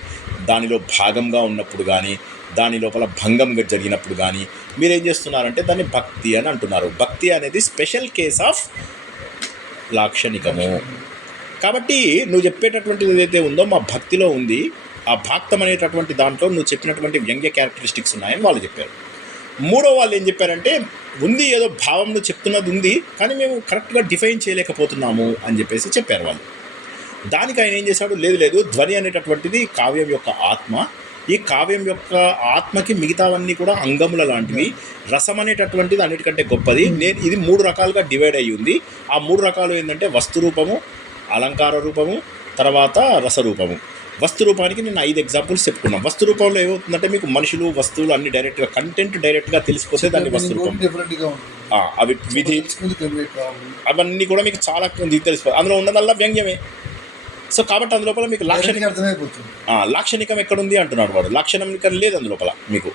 దానిలో భాగంగా ఉన్నప్పుడు కానీ, దాని లోపల భంగం జరిగినప్పుడు కానీ మీరేం చేస్తున్నారంటే దాన్ని భక్తి అని అంటున్నారు. భక్తి అనేది స్పెషల్ కేస్ ఆఫ్ లాక్షణికము. కాబట్టి నువ్వు చెప్పేటటువంటిది ఏదైతే ఉందో మా భక్తిలో ఉంది, ఆ భాక్తం అనేటటువంటి దాంట్లో నువ్వు చెప్పినటువంటి వ్యంగ్య క్యారెక్టరిస్టిక్స్ ఉన్నాయని వాళ్ళు చెప్పారు. మూడో వాళ్ళు ఏం చెప్పారంటే, ఉంది ఏదో భావం నువ్వు చెప్తున్నది ఉంది కానీ మేము కరెక్ట్గా డిఫైన్ చేయలేకపోతున్నాము అని చెప్పారు వాళ్ళు. దానికి ఆయన ఏం చేశాడు, లేదు ధ్వని అనేటటువంటిది కావ్యం యొక్క ఆత్మ, ఈ కావ్యం యొక్క ఆత్మకి మిగతావన్నీ కూడా అంగముల లాంటివి, రసం అనేటటువంటిది అన్నిటికంటే గొప్పది. ఇది 3 రకాలుగా డివైడ్ అయ్యి ఉంది. ఆ 3 రకాలు ఏంటంటే వస్తు రూపము, అలంకార రూపము, తర్వాత రసరూపము. వస్తు రూపానికి నేను 5 ఎగ్జాంపుల్స్ చెప్పుకున్నాను. వస్తు రూపంలో ఏమవుతుందంటే మీకు మనుషులు, వస్తువులు అన్ని డైరెక్ట్గా కంటెంట్ డైరెక్ట్గా తెలిసిపోతే దాన్ని వస్తు రూపం. అవి విధి అవన్నీ కూడా మీకు చాలా తెలిసిపోతుంది. అందులో ఉన్నదల్లా వ్యంగ్యమే. సో కాబట్టి అందులోపల మీకు లాక్షణికం ఎక్కడుంది అంటున్నాడు వాడు. లాక్షణికం లేదు అందులోపల, మీకు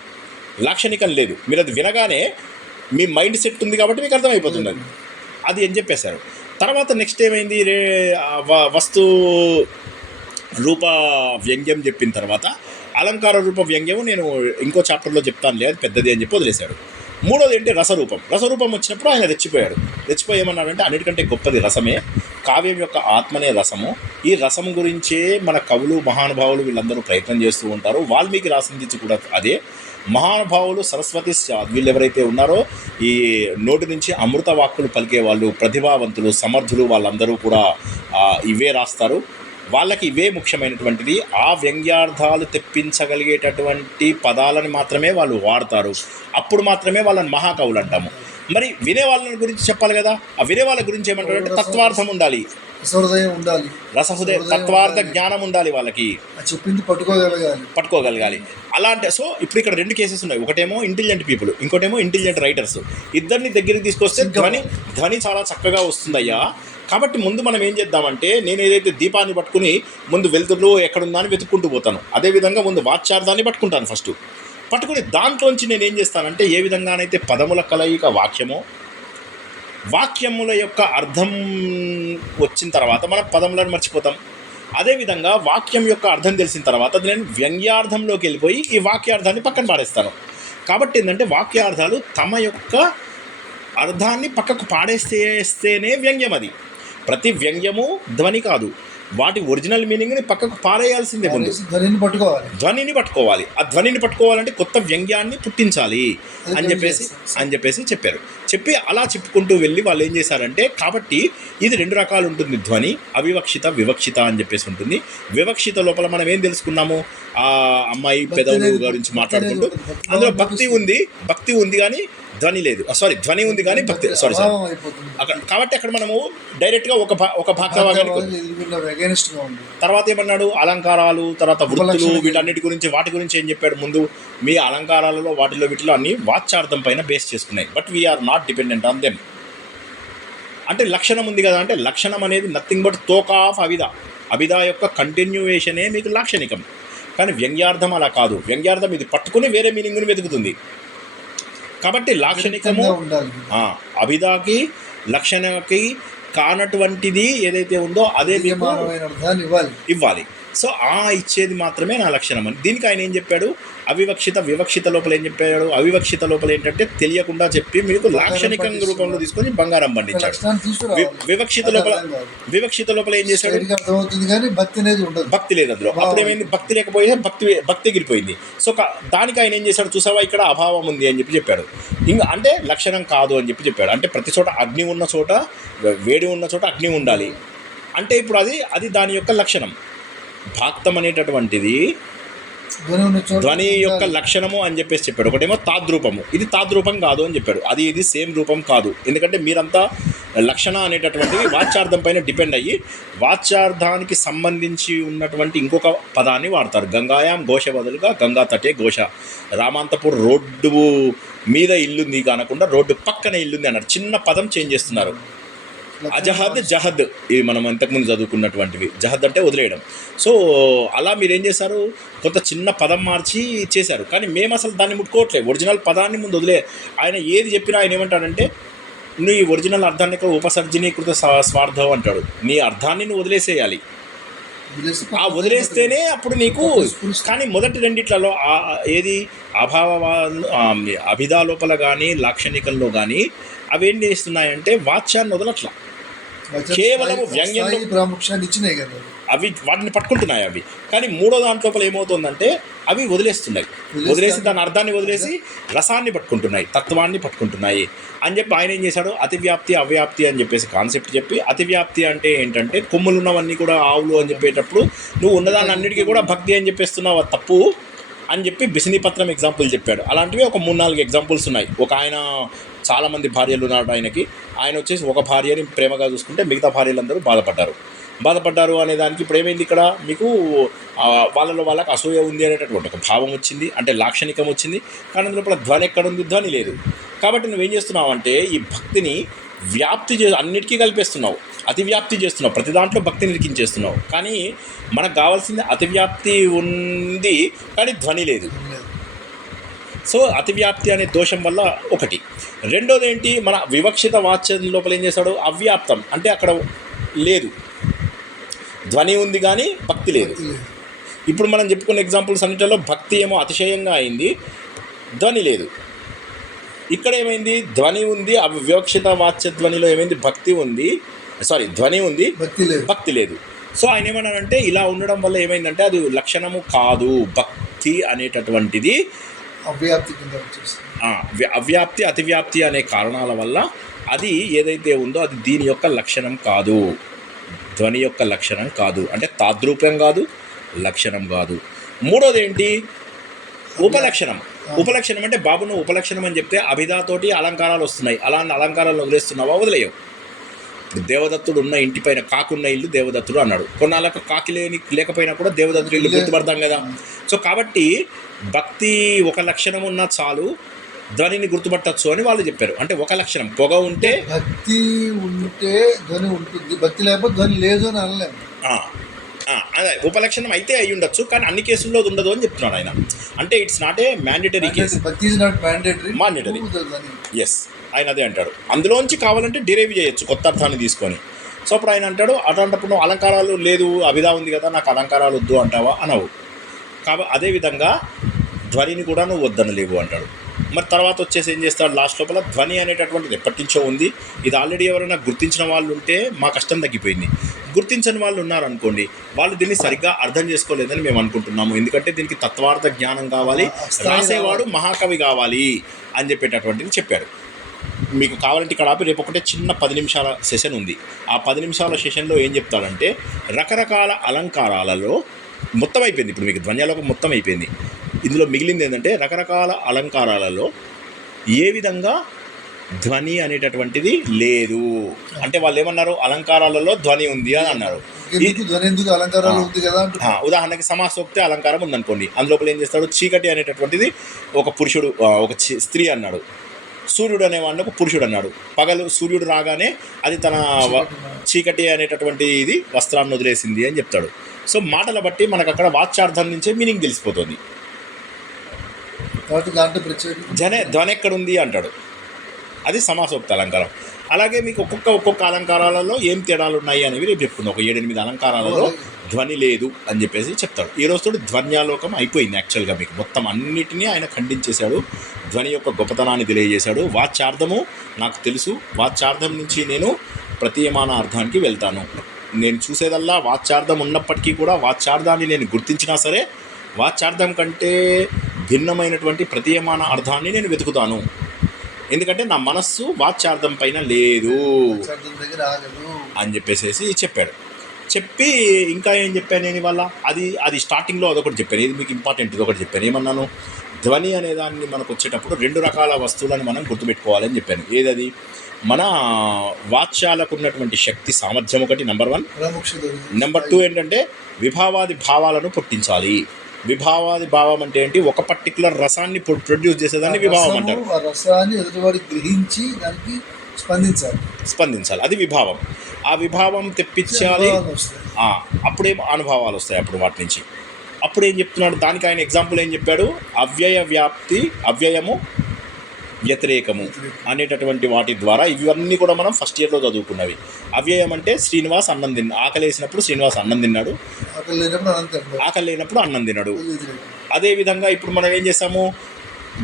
లాక్షణికం లేదు. మీరు అది వినగానే మీ మైండ్ సెట్ ఉంది కాబట్టి మీకు అర్థమైపోతుంది అది అని చెప్పేశారు. తర్వాత నెక్స్ట్ ఏమైంది, వస్తు రూప వ్యంగ్యం చెప్పిన తర్వాత అలంకార రూప వ్యంగ్యము నేను ఇంకో చాప్టర్లో చెప్తాను, లేదు పెద్దది అని చెప్పి వదిలేశాడు. మూడోది ఏంటి, రసరూపం. రసరూపం వచ్చినప్పుడు ఆయన రెచ్చిపోయి ఏమన్నాడంటే అన్నిటికంటే గొప్పది రసమే, కావ్యం యొక్క ఆత్మనే రసము. ఈ రసము గురించే మన కవులు, మహానుభావులు వీళ్ళందరూ ప్రయత్నం చేస్తూ ఉంటారు. వాల్మీకి రాసింది కూడా అదే. మహానుభావులు, సరస్వతి వీళ్ళు ఎవరైతే ఉన్నారో ఈ నోటి నుంచి అమృత వాక్కులు పలికే వాళ్ళు, ప్రతిభావంతులు, సమర్థులు, వాళ్ళందరూ కూడా ఇవే రాస్తారు. వాళ్ళకి ఇవే ముఖ్యమైనటువంటిది. ఆ వ్యంగ్యార్థాలు తెప్పించగలిగేటటువంటి పదాలను మాత్రమే వాళ్ళు వాడతారు. అప్పుడు మాత్రమే వాళ్ళని మహాకవులు అంటాము. మరి వినే వాళ్ళని గురించి చెప్పాలి కదా, ఆ వినే వాళ్ళ గురించి ఏమంటారంటే తత్వార్థం ఉండాలి, రసహృదయ తత్వార్థ జ్ఞానం ఉండాలి, వాళ్ళకి చెప్పింది పట్టుకోగలగాలి. అలాంటి సో ఇప్పుడు ఇక్కడ 2 కేసెస్ ఉన్నాయి. ఒకటేమో ఇంటెలిజెంట్ పీపుల్, ఇంకోటేమో ఇంటెలిజెంట్ రైటర్స్. ఇద్దరిని దగ్గరికి తీసుకొస్తే ధ్వని చాలా చక్కగా వస్తుందయ్యా. కాబట్టి ముందు మనం ఏం చేద్దామంటే, నేను ఏదైతే దీపాన్ని పట్టుకుని ముందు వెలుతురులో ఎక్కడుందా అని వెతుక్కుంటూ పోతాను, అదేవిధంగా ముందు వాచ్యార్థాన్ని పట్టుకుంటాను. పట్టుకుని దాంట్లోంచి నేను ఏం చేస్తానంటే, ఏ విధంగానైతే పదముల కలయిక వాక్యముల యొక్క అర్థం వచ్చిన తర్వాత మనం పదములను మర్చిపోతాం. అదేవిధంగా వాక్యం యొక్క అర్థం తెలిసిన తర్వాత నేను వ్యంగ్యార్థంలోకి వెళ్ళిపోయి ఈ వాక్యార్థాన్ని పక్కన పాడేస్తాను. కాబట్టి ఏంటంటే వాక్యార్థాలు తమ యొక్క అర్థాన్ని పక్కకు పాడేస్తేనే వ్యంగ్యం. అది ప్రతి వ్యంగ్యము ధ్వని కాదు, వాటి ఒరిజినల్ మీనింగ్ని పక్కకు పారేయాల్సిందే. ముందు ధ్వనిని పట్టుకోవాలి. ఆ ధ్వనిని పట్టుకోవాలంటే కొత్త వ్యంగ్యాన్ని పుట్టించాలి అని చెప్పేసి చెప్పారు. చెప్పి అలా చెప్పుకుంటూ వెళ్ళి వాళ్ళు ఏం చేశారంటే, కాబట్టి ఇది 2 రకాలు ఉంటుంది ధ్వని, అవివక్షిత, వివక్షిత అని చెప్పేసి ఉంటుంది. వివక్షిత లోపల మనం ఏం తెలుసుకున్నాము, ఆ అమ్మాయి పెదవులు గురించి మాట్లాడుకుంటూ అందులో భక్తి ఉంది కానీ ధ్వని లేదు. ధ్వని ఉంది కానీ భక్తి అక్కడ. కాబట్టి అక్కడ మనము డైరెక్ట్గా ఒక భాగానికి. తర్వాత ఏమన్నాడు, అలంకారాలు, తర్వాత వృత్తులు, వీటన్నిటి గురించి వాటి గురించి ఏం చెప్పాడు. ముందు మీ అలంకారాలలో వీటిలో అన్ని వాచ్యార్థం పైన బేస్ చేసుకున్నాయి. But we are not dependent on them. అంటే లక్షణం ఉంది కదా, అంటే లక్షణం అనేది నథింగ్ బట్ తోక ఆఫ్ అభిధ యొక్క కంటిన్యూయేషనే మీకు లాక్షణికం. కానీ వ్యంగ్యార్థం అలా కాదు. వ్యంగ్యార్థం ఇది పట్టుకుని వేరే మీనింగ్ని వెతుకుతుంది. కాబట్టి లాక్షణికము అభిధాకి, లక్షణకి కానటువంటిది ఏదైతే ఉందో అదే ఇవ్వాలి. సో ఇచ్చేది మాత్రమే నా లక్షణం అని. దీనికి ఆయన ఏం చెప్పాడు, అవివక్షిత, వివక్షిత లోపల ఏం చెప్పాడు. అవివక్షిత లోపల ఏంటంటే తెలియకుండా చెప్పి మీకు లాక్షణికం రూపంలో తీసుకొని బంగారం పండించాడు. వివక్షిత లోపల ఏం చేశాడు, భక్తి లేదు అందులో. అప్పుడు ఏమైంది, భక్తి లేకపోయే భక్తి ఎగిరిపోయింది. సో దానికి ఆయన ఏం చేశాడు, చూసావా ఇక్కడ అభావం ఉంది అని చెప్పాడు. ఇంకా అంటే లక్షణం కాదు అని చెప్పాడు. అంటే ప్రతి చోట అగ్ని ఉన్న చోట, వేడి ఉన్న చోట అగ్ని ఉండాలి అంటే ఇప్పుడు అది దాని యొక్క లక్షణం. భాక్తం అనేటటువంటిది ధ్వని యొక్క లక్షణము అని చెప్పాడు. ఒకటేమో తాద్రూపము, ఇది తాద్రూపం కాదు అని చెప్పాడు. ఇది సేమ్ రూపం కాదు. ఎందుకంటే మీరంతా లక్షణ అనేటటువంటిది వాచ్యార్థం పైన డిపెండ్ అయ్యి వాచ్యార్థానికి సంబంధించి ఉన్నటువంటి ఇంకొక పదాన్ని వాడతారు. గంగాయాం ఘోష బదులుగా గంగా తటే ఘోష. రామాంతపూర్ రోడ్డు మీద ఇల్లుంది కానకుండా రోడ్డు పక్కన ఇల్లుంది అన్నారు. చిన్న పదం చేంజ్ చేస్తున్నారు. అజహద్ జహద్ ఇవి మనం ఇంతకుముందు చదువుకున్నటువంటివి. జహద్ అంటే వదిలేయడం. సో అలా మీరు ఏం చేశారు, కొంత చిన్న పదం మార్చి చేశారు. కానీ మేము అసలు దాన్ని ముట్టుకోవట్లేదు, ఒరిజినల్ పదాన్ని ముందు వదిలే. ఆయన ఏది చెప్పినా ఆయన ఏమంటాడంటే నువ్వు ఈ ఒరిజినల్ అర్థాన్ని ఉపసర్జనీకృత స్వార్థం అంటాడు. నీ అర్థాన్ని నువ్వు వదిలేసేయాలి. ఆ వదిలేస్తేనే అప్పుడు నీకు. కానీ మొదటి రెండిట్లలో ఏది అభిధా లోపల కానీ లాక్షణికంలో కానీ అవి ఏం చేస్తున్నాయంటే వాచ్యాన్ని వదలట్లా, కేవలం వ్యంగ్యంలో ప్రాముఖ్యాన్ని ఇచ్చినాయి కదా, అవి వాటిని పట్టుకుంటున్నాయి అవి. కానీ మూడో దాంట్లోపల ఏమవుతుందంటే అవి వదిలేస్తున్నాయి, వదిలేసి దాని అర్థాన్ని వదిలేసి రసాన్ని పట్టుకుంటున్నాయి, తత్వాన్ని పట్టుకుంటున్నాయి అని చెప్పి ఆయన ఏం చేశాడు, అతివ్యాప్తి అవ్యాప్తి అని చెప్పేసి కాన్సెప్ట్ చెప్పి, అతివ్యాప్తి అంటే ఏంటంటే కొమ్ములు ఉన్నవన్నీ కూడా ఆవులు అని చెప్పేటప్పుడు నువ్వు ఉన్నదాన్ని అన్నిటికీ కూడా భక్తి అని చెప్పేస్తున్నావు, అది తప్పు అని చెప్పి బిసినీపత్రం ఎగ్జాంపుల్ చెప్పాడు. అలాంటివి ఒక 3-4 ఎగ్జాంపుల్స్ ఉన్నాయి. ఒక ఆయన చాలామంది భార్యలు ఉన్నారు ఆయనకి, ఆయన వచ్చేసి ఒక భార్యని ప్రేమగా చూసుకుంటే మిగతా భార్యలందరూ బాధపడ్డారు అనే దానికి ఇప్పుడు ఏమైంది, ఇక్కడ మీకు వాళ్ళకి అసూయ ఉంది అనేటటువంటి ఒక భావం వచ్చింది, అంటే లాక్షణికం వచ్చింది. కానీ అందులో ధ్వని ఎక్కడుంది, ధ్వని లేదు. కాబట్టి నువ్వేం చేస్తున్నావు అంటే ఈ భక్తిని వ్యాప్తి అన్నిటికీ కలిపేస్తున్నావు, అతివ్యాప్తి చేస్తున్నావు, ప్రతి దాంట్లో భక్తిని ఇరికించేస్తున్నావు. కానీ మనకు కావాల్సింది అతివ్యాప్తి ఉంది కానీ ధ్వని లేదు. సో అతివ్యాప్తి అనే దోషం వల్ల ఒకటి. రెండోది ఏంటి, మన వివక్షిత వాచ్యం లోపల ఏం చేశాడు, అవ్యాప్తం అంటే అక్కడ లేదు, ధ్వని ఉంది కానీ భక్తి లేదు. ఇప్పుడు మనం చెప్పుకున్న ఎగ్జాంపుల్స్ అన్నిటిలో భక్తి ఏమో అతిశయంగా అయింది, ధ్వని లేదు. ఇక్కడ ఏమైంది, ధ్వని ఉంది, వివక్షిత వాచ్య ధ్వనిలో ఏమైంది, ధ్వని ఉంది, భక్తి లేదు. సో ఆయన ఏమన్నాడంటే ఇలా ఉండడం వల్ల ఏమైందంటే అది లక్షణము కాదు, భక్తి అనేటటువంటిది అవ్యాప్తి అతివ్యాప్తి అనే కారణాల వల్ల అది ఏదైతే ఉందో అది దీని యొక్క లక్షణం కాదు, ధ్వని యొక్క లక్షణం కాదు, అంటే తాద్రూప్యం కాదు, లక్షణం కాదు. మూడోది ఏంటి, ఉపలక్షణం. ఉపలక్షణం అంటే బాబు నువ్వు ఉపలక్షణం అని చెప్తే అభిధాతోటి అలంకారాలు వస్తున్నాయి, అలాంటి అలంకారాలు వదిలేస్తున్నావా, వదిలేయవు. ఇప్పుడు దేవదత్తుడు ఉన్న ఇంటిపైన కాకున్న ఇల్లు దేవదత్తుడు అన్నాడు, కొన్నాళ్ళకు కాకి లేకపోయినా కూడా దేవదత్తుడు ఇల్లు గుర్తుపడతాం కదా. సో కాబట్టి భక్తి ఒక లక్షణం ఉన్నా చాలు, ధ్వనిని గుర్తుపట్టచ్చు అని వాళ్ళు చెప్పారు. అంటే ఒక లక్షణం, పొగ ఉంటే భక్తి ఉంటే ధ్వని ఉంటుంది, భక్తి లేకపోతే ధ్వని లేదు అని అనలేము. అదే ఉపలక్షణం అయితే అయి ఉండొచ్చు, కానీ అన్ని కేసుల్లో ఉండదు అని చెప్తున్నాడు ఆయన. అంటే it's not a mandatory case, mandatory. Yes, ఆయన అదే అంటాడు. అందులోంచి కావాలంటే డిరైవ్ చేయొచ్చు కొత్త అర్థాన్ని తీసుకొని. సో అప్పుడు ఆయన అంటాడు అటువంటిప్పుడు నువ్వు అలంకారాలు లేదు, అభిధా ఉంది కదా, నాకు అలంకారాలు వద్దు అంటావా, అనవు. కాబట్టి అదేవిధంగా ధ్వనిని కూడా నువ్వు వద్దనలేవు అంటాడు. మరి తర్వాత వచ్చేసి ఏం చేస్తాడు, లాస్ట్ లోపల ధ్వని అనేటటువంటిది ఎప్పటి నుంచో ఉంది, ఇది ఆల్రెడీ ఎవరైనా గుర్తించిన వాళ్ళు ఉంటే మా కష్టం తగ్గిపోయింది. గుర్తించని వాళ్ళు ఉన్నారనుకోండి, వాళ్ళు దీన్ని సరిగ్గా అర్థం చేసుకోలేదని మేము అనుకుంటున్నాము. ఎందుకంటే దీనికి తత్వార్థ జ్ఞానం కావాలి, రాసేవాడు మహాకవి కావాలి అని చెప్పేటటువంటిది చెప్పాడు. మీకు కావాలంటే ఇక్కడ ఆపి రేపు ఒకటే చిన్న 10 నిమిషాల సెషన్ ఉంది. ఆ 10 నిమిషాల సెషన్లో ఏం చెప్తాడంటే రకరకాల అలంకారాలలో మొత్తం అయిపోయింది. ఇప్పుడు మీకు ధ్వన్యాలోకం మొత్తం అయిపోయింది. ఇందులో మిగిలింది ఏంటంటే రకరకాల అలంకారాలలో ఏ విధంగా ధ్వని అనేటటువంటిది లేదు. అంటే వాళ్ళు ఏమన్నారు, అలంకారాలలో ధ్వని ఉంది అని అన్నారు. ఉదాహరణకి సమాసోక్తి అలంకారం ఉందనుకోండి, అందులోపల ఏం చేస్తాడు, చీకటి అనేటటువంటిది ఒక పురుషుడు, ఒక స్త్రీ అన్నాడు, సూర్యుడు అనేవాడిని ఒక పురుషుడు అన్నాడు. పగలు సూర్యుడు రాగానే అది తన చీకటి అనేటటువంటి ఇది వస్త్రాన్ని వదిలేసింది అని చెప్తాడు. సో మాటల బట్టి మనకు అక్కడ వాచ్యార్థం నుంచే మీనింగ్ తెలిసిపోతుంది. ధ్వని ఎక్కడుంది అంటాడు, అది సమాసోక్త అలంకారం. అలాగే మీకు ఒక్కొక్క అలంకారాలలో ఏం తేడాలు ఉన్నాయి అనేవి రేపు చెప్పుకుందాం. ఒక 7-8 అలంకారాలలో ధ్వని లేదు అని చెప్పేసి చెప్తాడు. ఈ రోజుతో ధ్వన్యాలోకం అయిపోయింది. యాక్చువల్గా మీకు మొత్తం అన్నిటినీ ఆయన ఖండించేశాడు, ధ్వని యొక్క గొప్పతనాన్ని తెలియజేశాడు. వాచ్యార్థము నాకు తెలుసు, వాచ్యార్థం నుంచి నేను ప్రతీయమాన అర్థానికి వెళ్తాను. నేను చూసేదల్లా వాచ్యార్థం ఉన్నప్పటికీ కూడా వాచ్యార్థాన్ని నేను గుర్తించినా సరే వాచ్యార్థం కంటే భిన్నమైనటువంటి ప్రతీయమాన అర్థాన్ని నేను వెతుకుతాను. ఎందుకంటే నా మనస్సు వాచ్యార్థం పైన లేదు అని చెప్పేసి చెప్పాడు. చెప్పి ఇంకా ఏం చెప్పాను నేను ఇవాళ, అది స్టార్టింగ్లో అదొకటి చెప్పాను. ఇది మీకు ఇంపార్టెంట్, ఇదొకటి చెప్పాను. ఏమన్నాను, ధ్వని అనేదాన్ని మనకు వచ్చేటప్పుడు 2 రకాల వస్తువులను మనం గుర్తుపెట్టుకోవాలని చెప్పాను. ఏదది, మన వాచ్యాలకు ఉన్నటువంటి శక్తి సామర్థ్యం ఒకటి, నెంబర్ 1. నెంబర్ 2 ఏంటంటే విభావాది భావాలను పుట్టించాలి. విభావాది భావం అంటే ఏంటి? ఒక పర్టికులర్ రసాన్ని ప్రొడ్యూస్ చేసేదాన్ని విభావం అంటారు. ఆ రసాన్ని ఎదుటివాడి గ్రహించి దానికి స్పందించాలి, అది విభావం. ఆ విభావం తెప్పించాలి, అనుభవాలు వస్తాయి. అప్పుడే అనుభవాలు వస్తాయి అప్పుడు వాటి నుంచి. అప్పుడు ఏం చెప్తున్నాడు? దానికి ఆయన ఎగ్జాంపుల్ ఏం చెప్పాడు? అవ్యయ వ్యాప్తి, అవ్యయము, వ్యతిరేకము అనేటటువంటి వాటి ద్వారా ఇవన్నీ కూడా మనం ఫస్ట్ ఇయర్లో చదువుకున్నవి. అవ్యయం అంటే శ్రీనివాస్ అన్నం ఆకలి వేసినప్పుడు శ్రీనివాస్ అన్నం తిన్నాడు, ఆకలి లేనప్పుడు అన్నం తిన్నాడు. అదేవిధంగా ఇప్పుడు మనం ఏం చేస్తాము?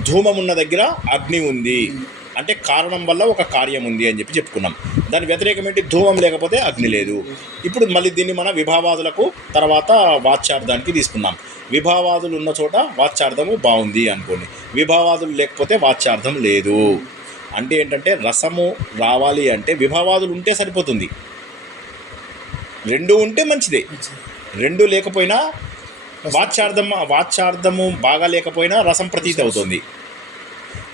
ధూమం ఉన్న దగ్గర అగ్ని ఉంది అంటే కారణం వల్ల ఒక కార్యం ఉంది అని చెప్పుకున్నాం. దాని వ్యతిరేకం ఏంటి? ధూమం లేకపోతే అగ్ని లేదు. ఇప్పుడు మళ్ళీ దీన్ని మన విభావాదులకు తర్వాత వాచ్యార్థానికి తీసుకున్నాం. విభావాదులు ఉన్న చోట వాచ్యార్థము బాగుంది అనుకోండి, విభావాదులు లేకపోతే వాచ్యార్థం లేదు. అంటే ఏంటంటే రసము రావాలి అంటే విభావాదులు ఉంటే సరిపోతుంది, రెండు ఉంటే మంచిదే. రెండు లేకపోయినా వాచ్యార్థము బాగా లేకపోయినా రసం ప్రతీతి అవుతుంది.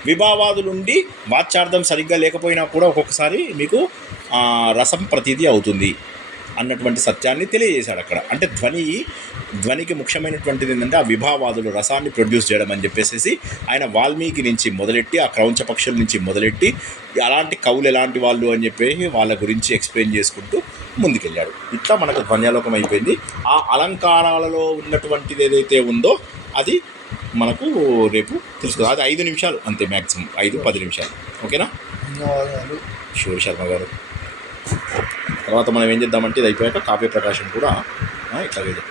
విభావాదులుండి వాచ్యార్థం సరిగ్గా లేకపోయినా కూడా ఒక్కొక్కసారి మీకు రసం ప్రతీతి అవుతుంది అన్నటువంటి సత్యాన్ని తెలియజేశాడు అక్కడ. అంటే ధ్వనికి ముఖ్యమైనటువంటిది ఏంటంటే ఆ విభావాదులు రసాన్ని ప్రొడ్యూస్ చేయడం అని చెప్పేసి ఆయన వాల్మీకి నుంచి మొదలెట్టి, ఆ క్రౌంచ పక్షుల నుంచి మొదలెట్టి అలాంటి కవులు ఎలాంటి వాళ్ళు అని చెప్పేసి వాళ్ళ గురించి ఎక్స్ప్లెయిన్ చేసుకుంటూ ముందుకెళ్ళాడు. ఇట్లా మనకు ధ్వన్యాలోకం అయిపోయింది. ఆ అలంకారాలలో ఉన్నటువంటిది ఏదైతే ఉందో అది మనకు రేపు తెలుస్తుంది. అది 5 నిమిషాలు అంతే, మ్యాక్సిమం 5-10 నిమిషాలు. ఓకేనా? ధన్యవాదాలు శివ శర్మ గారు. తర్వాత మనం ఏం చేద్దామంటే ఇది అయిపోయాక కావ్య ప్రకాశం కూడా ఇట్లాగే చెప్తాం.